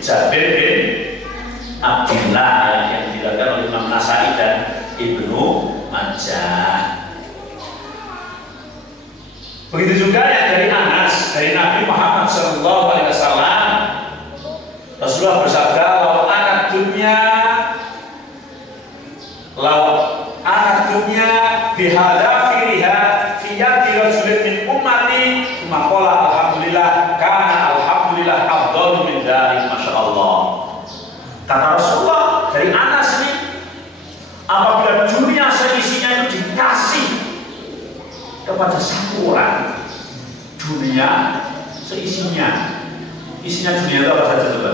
Jabir bin Abdullah yang diriwayatkan oleh Imam Nasai dan Ibnu Majah. Begitu juga yang dari Anas, dari Nabi Muhammad SAW. Rasulullah bersabda, "Lau anak dunya bihadafiriha fiyati rajulin min ummati maqala alhamdulillah kana alhamdulillah afdalu min dzalik." Masya Allah. Kata Rasulullah dari Anas ini, apabila dunia seisinya itu dikasih kepada satu orang, dunia seisinya, isinya dunia itu apa saja coba?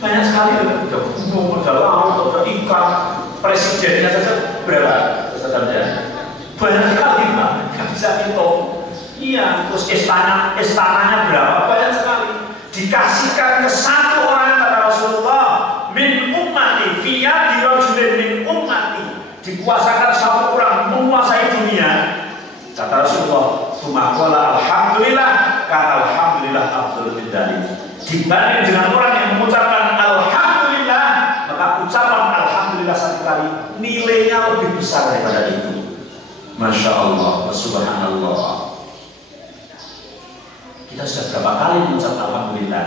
Banyak sekali, ada gunung, ada laut, ada ikan, presidennya saja berapa? Banyak sekali, Pak. Nggak bisa hitung. Iya, terus istananya berapa? Banyak sekali. Dikasihkan ke satu orang, kata Rasulullah, min ummati, fiyadi rajulin min ummati, dikuasakan satu orang menguasai dunia. Kata Rasulullah, "Tsumaqala alhamdulillah, kata alhamdulillah afdhalu min dzalik." Dibanding dengan orang yang mengucapkan alhamdulillah alhamdulillah satu kali, nilainya lebih besar daripada itu. Masya Allah, subhanallah. Kita sudah berapa kali mengucap alhamdulillah,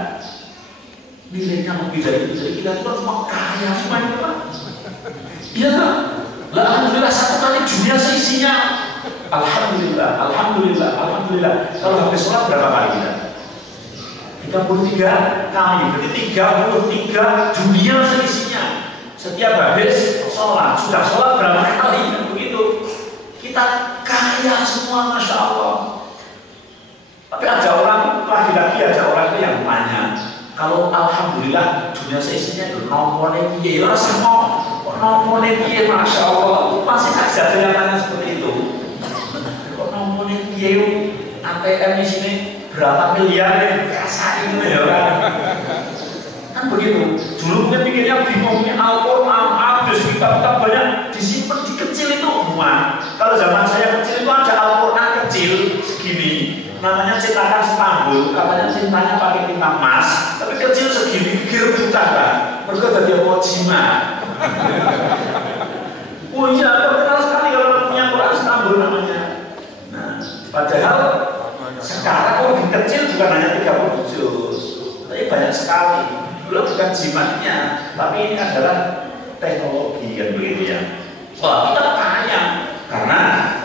nilainya lebih dari itu. Jadi kita itu cuma kaya semua itu Pak. Iya kan? Lah alhamdulillah satu kali dunia seisinya. Alhamdulillah, alhamdulillah, alhamdulillah. Kalau habis sholat berapa kali kita? 33 kali. Berarti 33 dunia seisinya. Setiap habis sholat, sudah sholat berapa kali? Begitu. Kita kaya semua, masya Allah. Tapi ada orang, lagi-lagi ada orang itu yang tanya, kalau alhamdulillah dunia seisinya itu nomornya piye, rasa nomornya piye, masya Allah. Masih saja ada yang tanya seperti itu. Kok nomornya piye, ATM di sini berapa miliar yang rasain ya kan? Kan begitu. Dulu mungkin pikirnya bingungnya Al-Quran, habis kitab-kitab banyak disimpan di kecil itu semua. Kalau zaman saya kecil itu ada Al-Quran kecil segini. Namanya cetakan Istanbul, katanya cintanya pakai tinta emas, tapi kecil segini, rebutan kan? Mereka jadi mau jimat. Oh iya, terkenal sekali kalau punya Quran Istanbul namanya. Nah, padahal sekarang lebih kecil bukan hanya 30 juz, tapi banyak sekali. Belum bukan jimatnya, tapi ini adalah teknologi kan begitu ya. Wah, kita kaya karena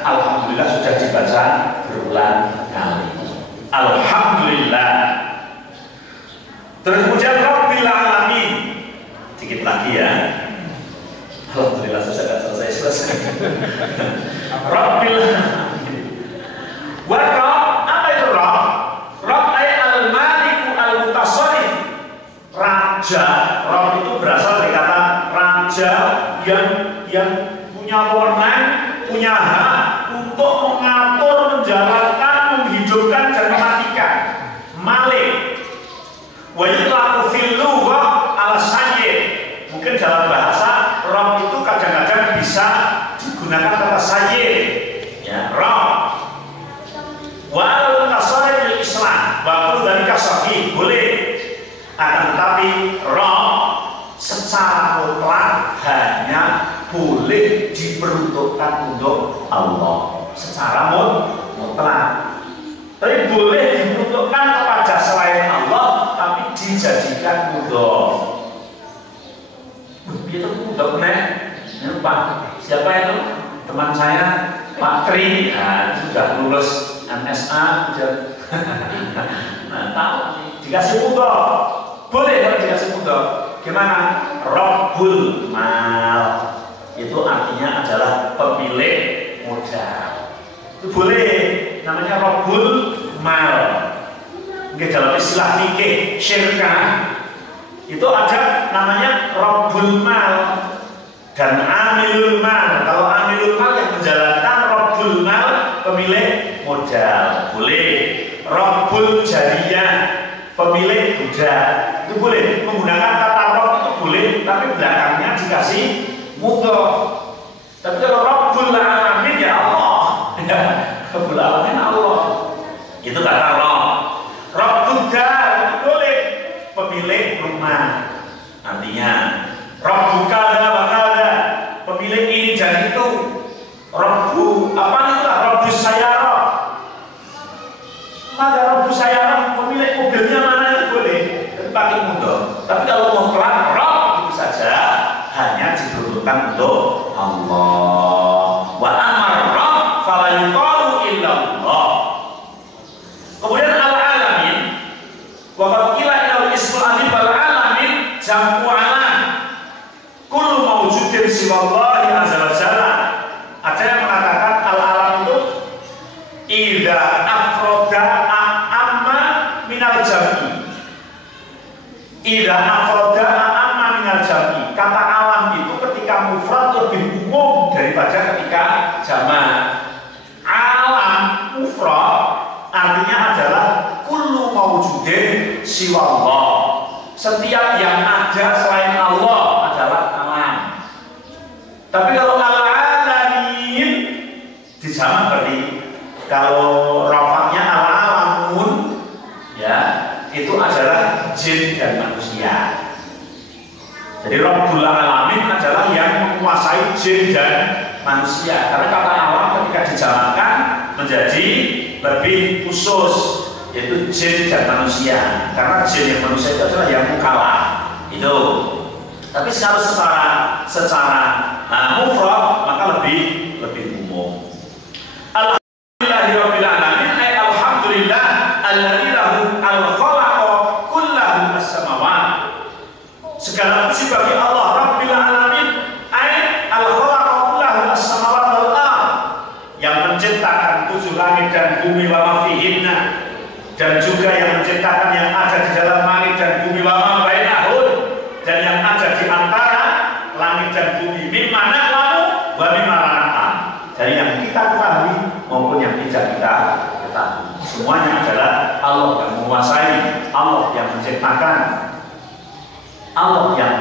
alhamdulillah sudah dibaca berulang kali. Alhamdulillah. Terus kemudian Rabbil Alamin. Dikit lagi ya. Alhamdulillah sudah selesai. Rabbil Alamin. Wa Rabb, apa itu Rabb? Rabb ay al-Maliku al-Mutasarrif. Raja. Rabb itu berasal dari kata raja yang punya wewenang, punya hak untuk mengatur, menjalankan, menghidupkan dan mematikan. Malik. Wa yutlaqu fil lughah ala sayyid. Mungkin dalam bahasa Rabb itu kadang-kadang bisa digunakan kata sayyid. Ya, Rabb. Wa al-tasarruf bil Islam. Wa kullu dzalika sahih, boleh. Akan tetapi Rabb secara mutlak hanya boleh diperuntukkan untuk Allah secara mutlak. Tapi boleh diperuntukkan kepada selain Allah, tapi dijadikan mudhof. Itu mudhof nih, Pak. Siapa itu? Teman saya, Pak Tri. Nah, sudah lulus MSA, nah, tahu dikasih mudhof. Boleh kalau dikasih mudhof. Gimana? Rabbul mal. Itu artinya adalah pemilik modal. Itu boleh, namanya Rabbul mal. Mungkin dalam istilah fikih syirkah itu ada namanya Rabbul mal dan amilul mal. Kalau amilul mal yang menjalankan, Rabbul mal pemilik modal. Boleh. Rabbul jariyah pemilik budak. Itu boleh. Menggunakan kata Rabb itu boleh, tapi belakangnya dikasih mudhof. Tapi kalau Rabbul Alamin ya Allah. Ya, Rabbul Alamin Allah. Itu kata Rabb. Rabbul Dar itu boleh, pemilik rumah. Artinya Rabbul kada wa kada, pemilik ini dan itu. Rabbu apa itu lah? Rabbus sayyarah. Maka Rabbus sayyarah pemilik mobilnya mana itu boleh, tapi pakai mudhof. Tapi kalau mutlak Rabb itu saja hanya diperuntukkan untuk Allah. Wa amar Rabb fala yuqalu illa Allah. Kemudian al-alamin wa qad qila inal ismul azim wal alamin jam'u alam. Kullu mawjudin siwallahi azza wa jalla. Ada yang mengatakan al-alam itu idza afroda amma minal jam'i. Idza afroda amma minal jam'i. Kata alam itu ketika mufrad lebih umum daripada ketika jamak. Alam mufrad artinya adalah kullu mawjudin siwallah. Setiap yang ada selain Allah adalah alam. Tapi kalau al-alamin dijamak berarti kalau rafa'nya al-alamun ya itu adalah jin dan manusia. Jadi Rabbul Alamin adalah yang menguasai jin dan manusia. Karena kata alam ketika dijalankan menjadi lebih khusus, yaitu jin dan manusia. Karena jin yang manusia itu adalah yang mukallaf itu. Tapi kalau secara mufrad maka lebih umum. Alhamdulillahirabbil alamin, ay alhamdulillah alladzi lahu al-khalaqu kullahu as-samawat. Segala puji bagi Allah Rabbil alamin, ay al-khalaqu kullahu as-samawat wal ardh, yang menciptakan 7 langit dan bumi wa ma fihinna, dan juga yang menciptakan yang ada di dalam langit dan bumi wa ma bainahun, dan yang ada di antara langit dan bumi, mimma na'lamu wa mimma la na'lam, dari yang kita ketahui maupun yang tidak kita ketahui. Semuanya adalah Allah yang menguasai, Allah yang menciptakan, Allah yang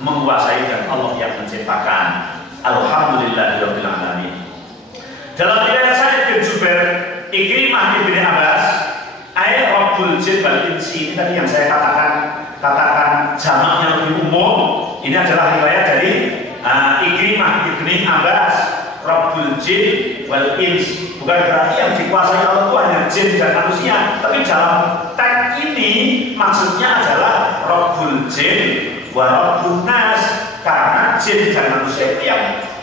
menguasai, dan Allah yang menciptakan. Alhamdulillahirabbil alamin. Dalam riwayat Sa'id bin Jubair, Ikrimah bin Abbas, ayat Rabbul Jin wal Insi, ini tadi yang saya katakan jamaknya lebih umum. Ini adalah riwayat dari Ikrimah bin Abbas, Rabbul Jin wal Ins. Bukan berarti yang dikuasai Allah itu hanya jin dan manusia, tapi dalam teks ini maksudnya adalah Rabbul Jin wa Rabbun Nas, karena jin dan manusia itu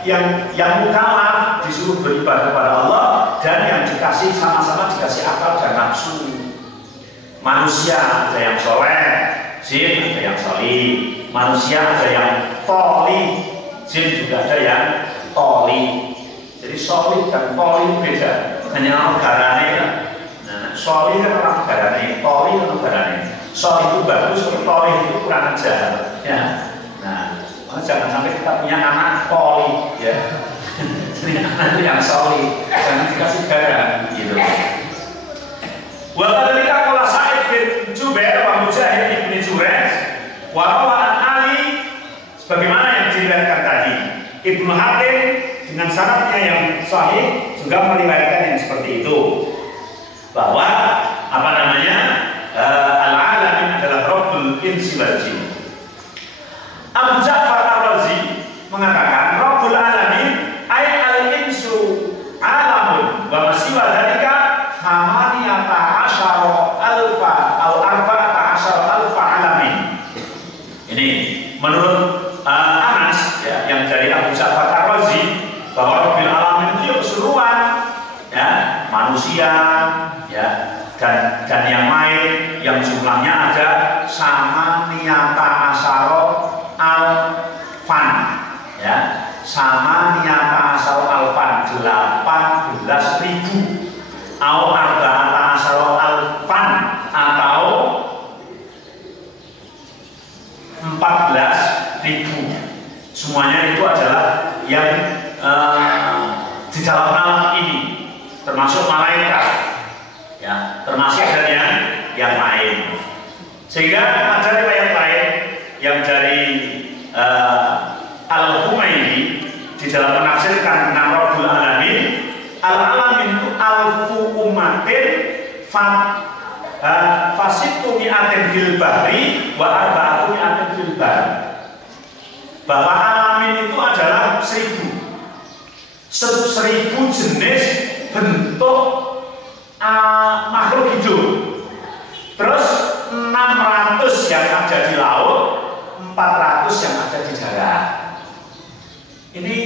yang mukallaf, disuruh beribadah kepada Allah, dan yang dikasih sama-sama dikasih akal dan nafsu. Manusia ada yang soleh, jin ada yang solih. Manusia ada yang toli, jin juga ada yang toli. Jadi solih dan toli beda, hanya negaranya. Nah, solih kan orang negaranya, toli kan negaranya. Solih itu bagus, toli itu kurang ajar. Ya. Nah, jangan sampai kita punya anak toli, ya. Jadi anak itu yang solih, jangan dikasih garam, gitu. Wakadhalika qala Sa'id bin Jubair wa Mujahid bin Jurayj wa rawan Ali, sebagaimana yang diriwayatkan tadi. Ibnu Hatim dengan syaratnya yang sahih juga meriwayatkan yang seperti itu, bahwa al-alamin adalah Rabbul Insi wal Jin. Abu Ja'far Ar-Razi mengatakan Rabbul Alamin ay al-insu alamun wa masiwa dzalika 18,000 alamin. Ini menurut Anas, ya, yang dari Abu Ja'far Ar-Razi, bahwa Rabbil Alamin itu keseluruhan, ya, manusia, ya, dan yang lain yang jumlahnya ada sama niata asaro alfan, ya, sama niata asaro alfan 18.000, atau arba'ata asaro alfan, atau 14.000. Semuanya itu adalah yang di dalam alam ini, termasuk malaikat, ya, termasuk dari yang lain. Sehingga ada riwayat lain yang dari Al-Humaydi di dalam menafsirkan tentang Rabbul Alamin, al-alamin itu alfu ummatin fasitu mi'atin fil bahri wa arba'atu mi'atin fil bahri. Bahwa alamin itu adalah 1000 jenis bentuk makhluk hidup. Terus 600 yang ada di laut, 400 yang ada di darat. Ini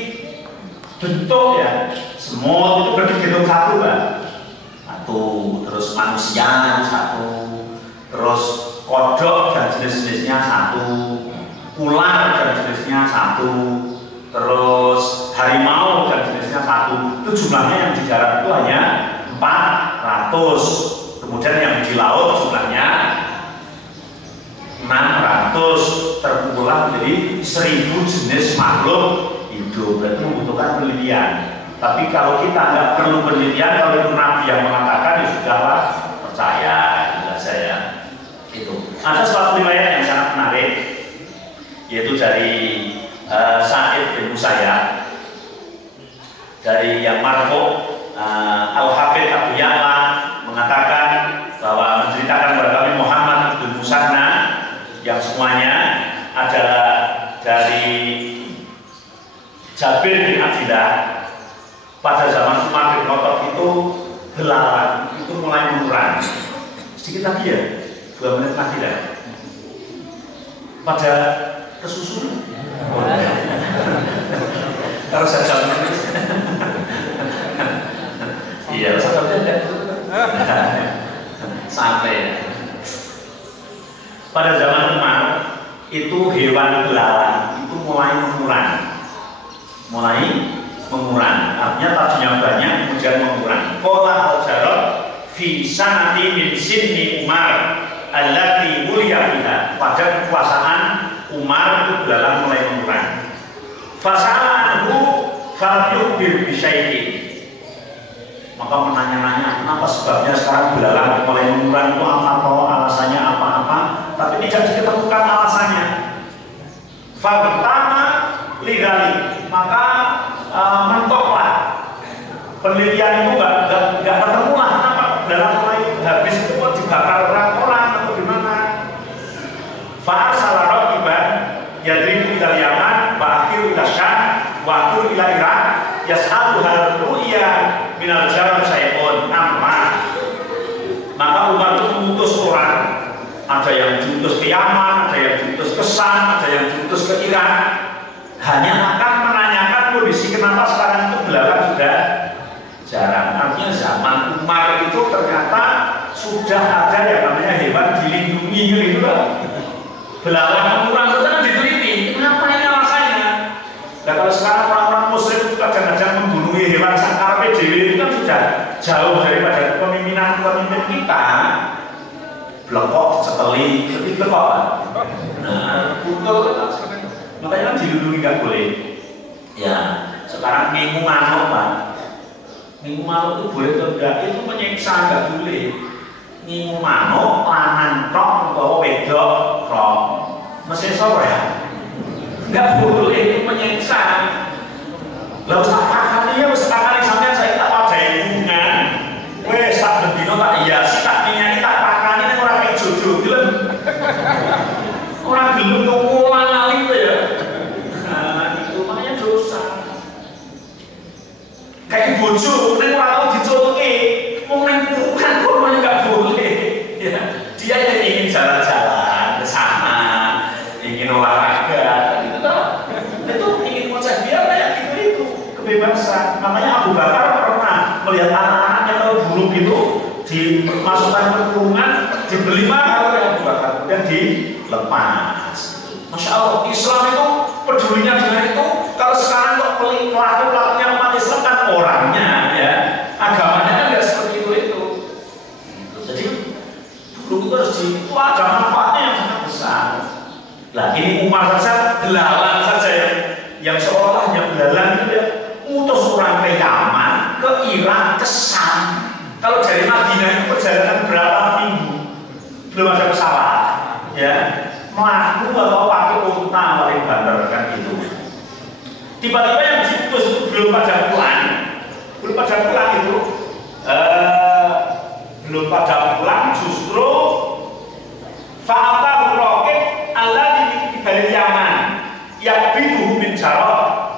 bentuk, ya. Semut itu berhitung satu, Pak. Satu. Terus manusia satu. Terus kodok dan jenis-jenisnya satu. Ular dan jenisnya satu. Terus harimau dan jenisnya satu. Itu jumlahnya yang di darat itu hanya 400. Kemudian yang di laut jumlahnya 600. Terkumpullah menjadi 1000 jenis makhluk hidup. Berarti membutuhkan penelitian. Tapi kalau kita nggak perlu penelitian, kalau itu Nabi yang mengatakan, ya sudahlah, percaya, jelas saya. Itu. Ada suatu riwayat yang sangat menarik, yaitu dari Sa'id bin Musayyab, dari yang marfu, Al-Hafidz Abu Ya'la mengatakan bahwa menceritakan kepada kami Muhammad bin Musanna, yang semuanya adalah dari Jabir bin Abdillah pada zaman Umar bin Khattab itu belalang itu mulai mengurang. Sedikit lagi ya, 2 menit lagi dah. Pada kesusun. Harus ada menit. Iya, santai. Pada zaman Umar itu hewan belalang itu mulai mengurang. Artinya tadinya banyak kemudian mengurang. Qala al-Jarrah fi sanati min sinni Umar allati wuliya fiha. Pada kekuasaan Umar itu belalang mulai mengurang. Fasala anhu falyukhbir bi syai'in. Maka menanya-nanya kenapa sebabnya sekarang belalang mulai mengurang itu apa, alasannya apa-apa, tapi tidak ditemukan alasannya. Pertama ligali, maka mentoklah penelitian itu nggak ketemu lah kenapa belalang mulai habis itu kok dibakar orang atau gimana. Fa'ar salah rakiban yadribu ila Yaman wa akhiru ila Syam wa akhiru ila Irak yas'alu hal ru'ya minal jalan syai'un amma. Maka Umar itu mengutus orang, ada yang diutus ke Yaman, ada yang diutus ke Syam, ada yang diutus ke Irak, hanya akan menanyakan kondisi kenapa sekarang itu belalang sudah jarang. Artinya zaman Umar itu ternyata sudah ada yang namanya hewan dilindungi gitu loh. Belalang mengurang saja kan diteliti, kenapa ini alasannya? Nah kalau sekarang orang-orang muslim itu kadang-kadang membunuh hewan sangkar PDW itu kan sudah jauh daripada pemimpin kita. Blekok, sekali, lebih blekok kan? Nah, betul. Makanya kan dilindungi nggak boleh. Ya, sekarang minggu manuk Pak. Minggu manuk itu boleh atau enggak? Itu menyiksa nggak boleh. Minggu manuk, lanang tok, atau wedok tok. Masih sore ya? Nggak boleh, itu menyiksa. Lalu sekali ya, sekali sampai saya tak wajah bunga. Wes tak berdino tak iya, si tak minyak tak pakan ini orang kayak jodoh, gelem. Orang gelem tuh ngulang kali itu ya. Nah itu makanya dosa. Kayak bojo, ini orang tahu dicontohnya, mau menentukan korbannya nggak boleh. Ya, dia yang ingin jalan-jalan ke sana, ingin olahraga, gitu kan? Itu ingin ngoceh dia kayak gitu kebebasan. Makanya Abu Bakar pernah melihat anak-anaknya kalau burung itu dimasukkan ke kurungan, dibeli mahal oleh Abu Bakar dan dilepas. Masya Allah, Islam itu pedulinya dengan itu. Kalau sekarang kok pelaku-pelakunya umat Islam kan orangnya, ya, agamanya kan nggak seperti itu. Jadi burung itu harus itu ada manfaatnya yang sangat besar. Nah ini Umar saja belalang saja yang seolah-olahnya belalang itu ya utus orang ke Yaman, ke Irak, ke Syam. Kalau dari Madinah itu perjalanan berapa minggu? Belum ada pesawat, ya. Melaku atau pakai unta paling banter kan gitu. Tiba-tiba yang diutus itu belum pada pulang itu, belum pada pulang justru fa'ata burroket Allah di balik Yaman yang biduh min Jarrah.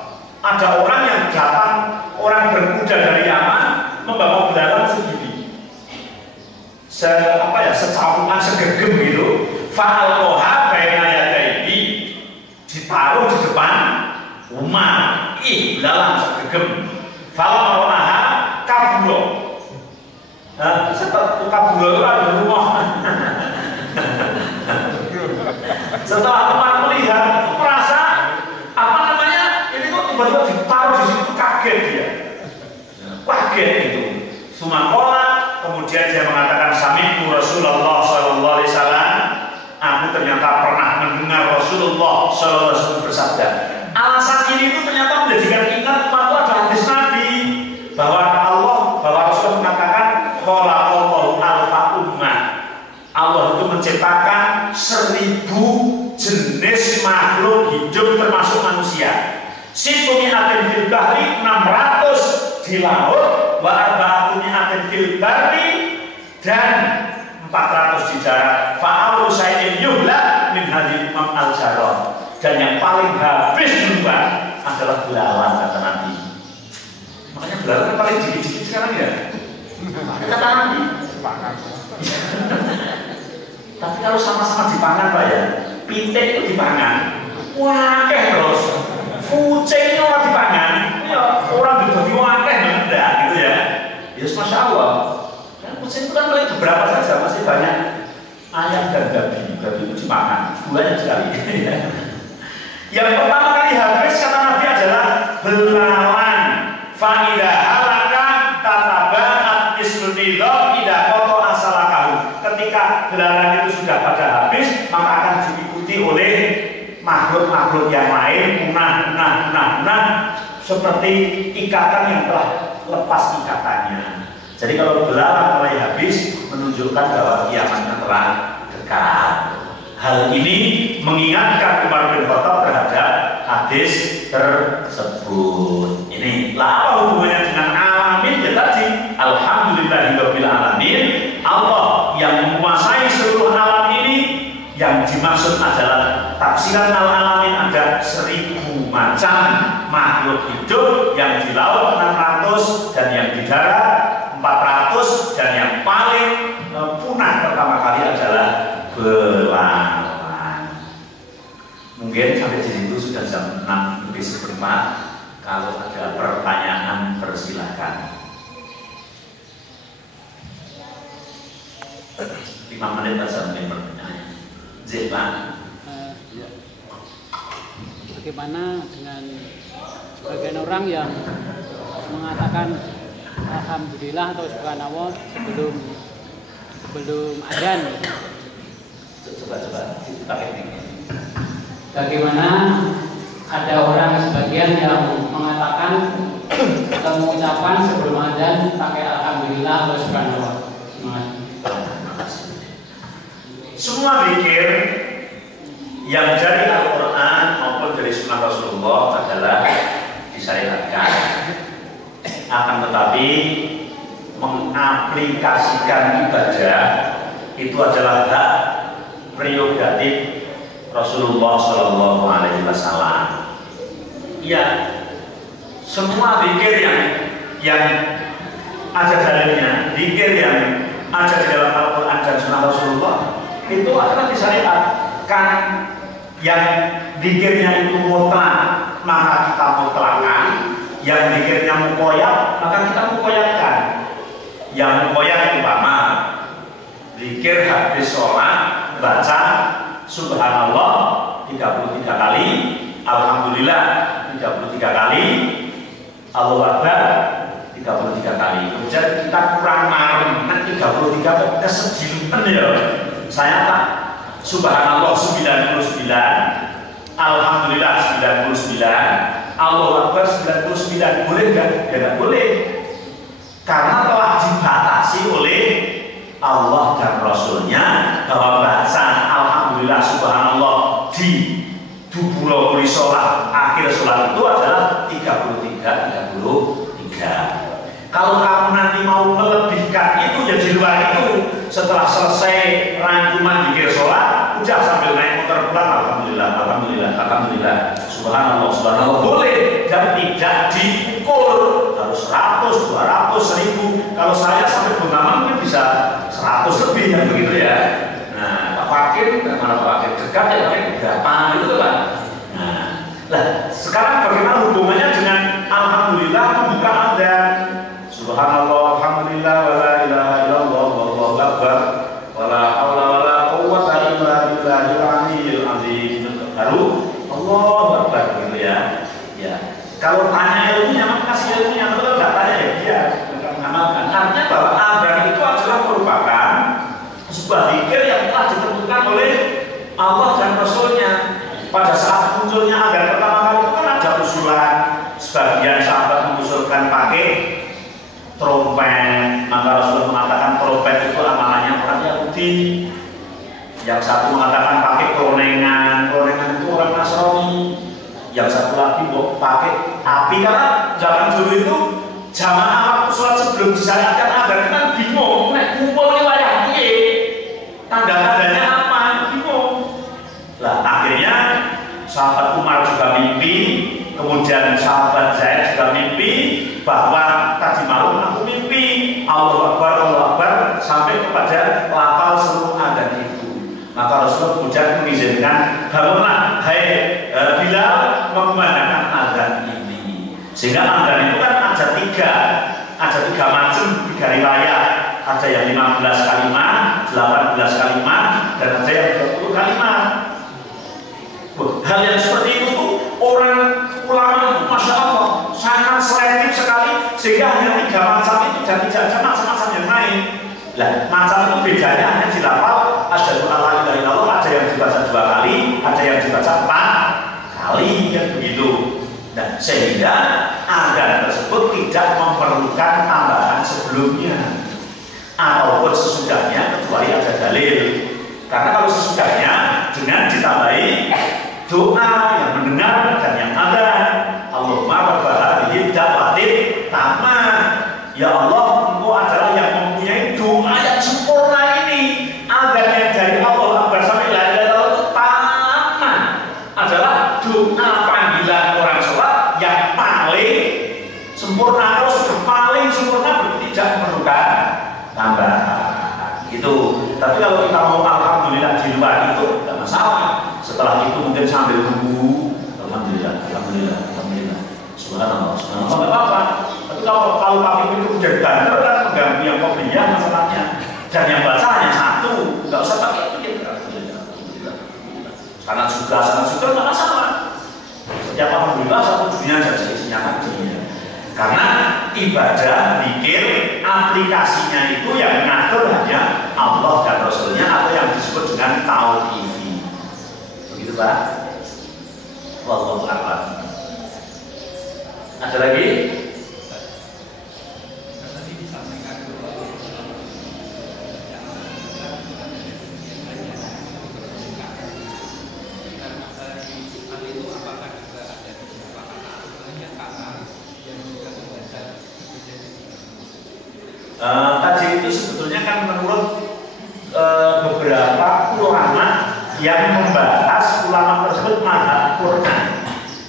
Ada orang yang datang, orang berkuda dari Yaman membawa belalang segini, secampungan segegem gitu. Fa'al-koha baina yadaihi, ditaruh di depan Umar. Belalang segegem. Fa'al-koha kaburo. Setelah kaburo itu ada rumah. Setelah Umar melihat, merasa ini kok tiba-tiba ditaruh di situ, kaget dia. Kaget itu. Sumakola, kemudian dia mengatakan sami'tu Rasulullah sallallahu alaihi wasallam. Aku ternyata pernah mendengar Rasulullah sallallahu alaihi wasallam bersabda. Alasan ini itu ternyata menjadikan ingat waktu ada hadis Nabi bahwa Rasul mengatakan khalaqallahu alfa ummah. Allah itu menciptakan 1000 jenis makhluk hidup termasuk manusia. Situmi'atin fil bahri, 600 di laut, wa arba'atumi'atin fil barri, dan 400 di darat. Fa'alu sayyidin yuhla min hadil Imam Al-Jarrah. Dan yang paling habis duluan adalah belalang. kata Nabi. Tapi kalau sama-sama dipangan Pak ya, pitik itu dipangan, wakeh terus, kucingnya orang dipangan, ya orang dibagi wakeh enggak gitu ya. Ya Masya Allah. Kan kucing itu kan boleh beberapa saja, masih banyak ayam dan babi itu dimakan, banyak sekali. Yang pertama kali habis kata Nabi adalah belalang. Fa'ida halaka tatabaat isnudillah ida koto asalakahu. Ketika belalang itu sudah pada habis, maka akan diikuti oleh makhluk-makhluk yang lain, seperti ikatan yang telah lepas ikatannya. Jadi kalau belalang mulai habis, menunjukkan bahwa kiamatnya telah dekat. Hal ini mengingatkan Umar bin Khattab terhadap hadis tersebut. Ini lah apa hubungannya dengan alamin? Ya tadi, alhamdulillahirabbil alamin. Allah yang menguasai seluruh alam ini. Yang dimaksud adalah tafsiran al-alamin ada 1000 macam makhluk hidup, yang di laut 600 dan yang di darat 400, dan yang paling punah pertama kali adalah belalang. Mungkin sampai di situ sudah jam 6:04. Kalau ada pertanyaan persilahkan. 5 menit saja mungkin pertanyaan. Pak. Bagaimana dengan sebagian orang yang mengatakan alhamdulillah atau subhanallah sebelum adzan? Coba pakai ini. Bagaimana ada orang sebagian yang mengatakan atau mengucapkan sebelum adzan pakai alhamdulillah atau subhanallah? Semua zikir yang dari Al-Quran maupun dari Sunnah Rasulullah adalah disyariatkan. Akan tetapi mengaplikasikan ibadah itu adalah hak prerogatif Rasulullah Shallallahu Alaihi Wasallam. Ya, semua zikir yang ada dalilnya, zikir yang ada di dalam Al-Quran dan Sunnah Rasulullah itu adalah disyariatkan. Yang zikirnya itu mutlak maka kita mutlakkan, yang zikirnya muqayyad maka kita muqayyadkan. Yang muqayyad umpama zikir habis sholat baca subhanallah 33 kali, alhamdulillah 33 kali, Allahu Akbar 33 kali. Kemudian kita kurang marem 33 kesejilupan ya. Saya tak subhanallah 99, alhamdulillah 99, Allahu Akbar 99. Boleh enggak? Ya enggak boleh. Karena telah dibatasi oleh Allah dan Rasulnya bahwa bahasa alhamdulillah subhanallah di dubur sholat, akhir sholat itu adalah 33. Kalau kamu nanti mau melebihkan itu ya di luar itu. Setelah selesai rangkuman zikir sholat, udah sambil naik motor pulang, alhamdulillah, alhamdulillah, alhamdulillah, subhanallah, subhanallah, boleh. Dan tidak diukur harus 100, 200, 1000. Kalau saya sampai bungaman mungkin bisa 100 lebih yang begitu ya. Nah, Pak Fakir, mana Pak Fakir dekat ya, Pak berapa gitu kan? Nah, sekarang bagaimana hubungannya dengan alhamdulillah membuka adzan? Subhanallah, alhamdulillah, wala ilaha illallah, wallahu akbar, wala haula wala quwwata illa billahil aliyyil azim. Baru Allahu akbar gitu ya. Ya. Kalau tanya ilmunya, maka kasih ilmunya. Kalau enggak tanya ya dia mengamalkan. Artinya bahwa adzan itu adalah merupakan sebuah zikir yang telah ditentukan oleh Allah dan Rasulnya. Pada saat munculnya adzan pertama kali itu kan ada usulan. Sebagian sahabat mengusulkan pakai trompet, maka Rasul mengatakan trompet itu amalannya orang Yahudi. Yang satu mengatakan pakai klonengan itu orang Nasrani. Yang satu lagi pakai api, karena zaman dulu itu jamaah sholat sebelum disyariatkan adzan kan bingung, nek kumpul ini wayah piye, tanda-tandanya apa, bingung. Lah akhirnya sahabat Umar juga mimpi, kemudian sahabat Zaid juga mimpi bahwa tadi malam aku mimpi Allahu Akbar sampai kepada lafal seluruh adzan itu. Maka Rasulullah kemudian mengizinkan, bangunlah hai Bilal mengumandangkan adzan ini. Sehingga adzan itu kan ada tiga macam, 3 riwayat. Ada yang 15 kalimat, 18 kalimat, dan ada yang 20 kalimat. Hal yang seperti itu tuh orang ulama, masya Allah, sangat selektif sekali, sehingga hanya 3 macam itu dan tidak ada macam-macam yang lain. Nah, macam itu bedanya hanya di lafal asyhadu alla ilaha illallah, ada yang dibaca 2 kali, ada yang dibaca 4 kali, kan begitu. Nah, sehingga adzan tersebut tidak memerlukan tambahan sebelumnya ataupun sesudahnya kecuali ada dalil. Karena kalau sesudahnya dengan ditambahi doa yang mendengar dan yang ada, Allahumma rabb hadhihi da'watin tammah, ya Allah, Engkau adalah yang mempunyai doa yang sempurna ini. Adzan yang dari Allah Akbar sampai la ilaha illallah itu tammah adalah doa panggilan orang sholat yang paling sempurna. Kalau sudah paling sempurna berarti tidak memerlukan tambahan gitu. Tapi kalau kita mau alhamdulillah di luar itu tidak masalah. Setelah itu mungkin sambil nunggu alhamdulillah, alhamdulillah, alhamdulillah, subhanallah, subhanallah, nggak apa-apa. Tapi kalau pakai itu udah bandel kan mengganggu yang pembelian masalahnya, dan yang baca hanya 1, nggak usah pakai itu ya. Alhamdulillah, alhamdulillah, sangat suka nggak masalah. Setiap alhamdulillah satu dunia jadi isinya dunia. Karena ibadah, zikir, aplikasinya itu yang mengatur hanya Allah dan Rasulnya, atau yang disebut dengan tauhid. Begitu Pak. Wallahu a'lam. Ada lagi? Tadi disampaikan itu apakah juga ada beberapa kata yang juga membaca tadi itu sebetulnya kan menurut beberapa ulama yang membahas, ulama tersebut mazhab Quran.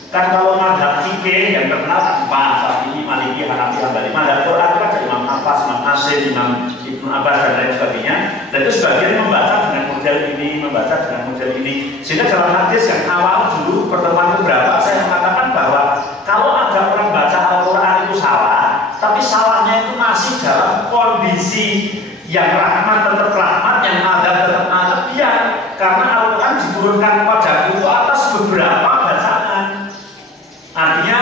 Kan kalau mazhab fikih yang terkenal 4, Syafi'i, Maliki, Hanafi, Hambali. Mazhab Quran itu ada Imam Hafs, Imam Asyid, Imam Ibnu Abbas dan lain sebagainya. Dan itu sebagian membaca dengan model ini, membaca dengan model ini. Sehingga dalam hadis yang awal dulu pertemuan beberapa saya mengatakan bahwa kalau ada orang baca Al-Quran itu salah, tapi salahnya itu masih dalam kondisi yang rahmat tetap rahmat, yang adab tetap adab, ya. Karena Al-Quran diturunkan kepada itu atas beberapa bacaan. Artinya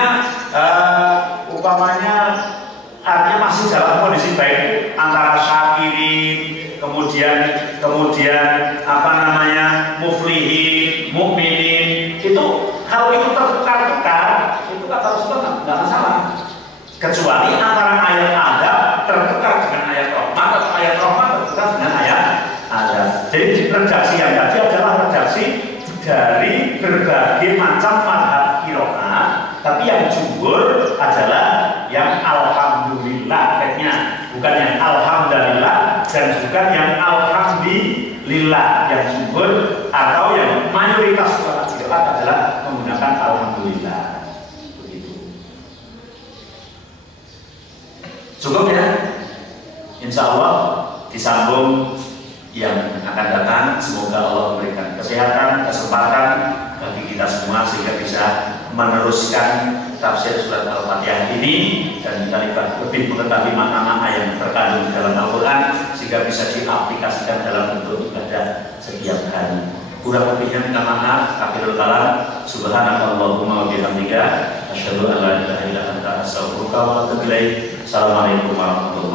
artinya masih dalam kondisi baik antara syakirin, kemudian apa namanya, muflihin, mukminin. Itu kalau itu tertukar-tukar, itu kata Rasulullah nggak masalah. Kecuali antara ayat adab tertukar dengan ayat rahmat, atau ayat rahmat tertukar dengan ayat adab. Jadi redaksi yang tadi adalah redaksi dari berbagai macam mazhab qiraat, tapi yang jumhur adalah yang alhamdulillah, kayaknya bukan yang alhamdulillah dan bukan yang alhamdulillah. Yang jumhur atau yang mayoritas ulama qiraat adalah menggunakan alhamdulillah. Cukup ya? Insya Allah disambung yang akan datang. Semoga Allah memberikan kesehatan, kesempatan bagi kita semua sehingga bisa meneruskan tafsir surat Al-Fatihah ini, dan kita lebih mengetahui makna-makna yang terkandung dalam Al-Quran sehingga bisa diaplikasikan dalam bentuk ibadah setiap hari. Kurang lebihnya minta maaf, akhirul kalam. Subhanallahumma wa bihamdika, asyhadu an la ilaha illa anta, astaghfiruka wa atubu ilaik. Assalamualaikum warahmatullahi wabarakatuh.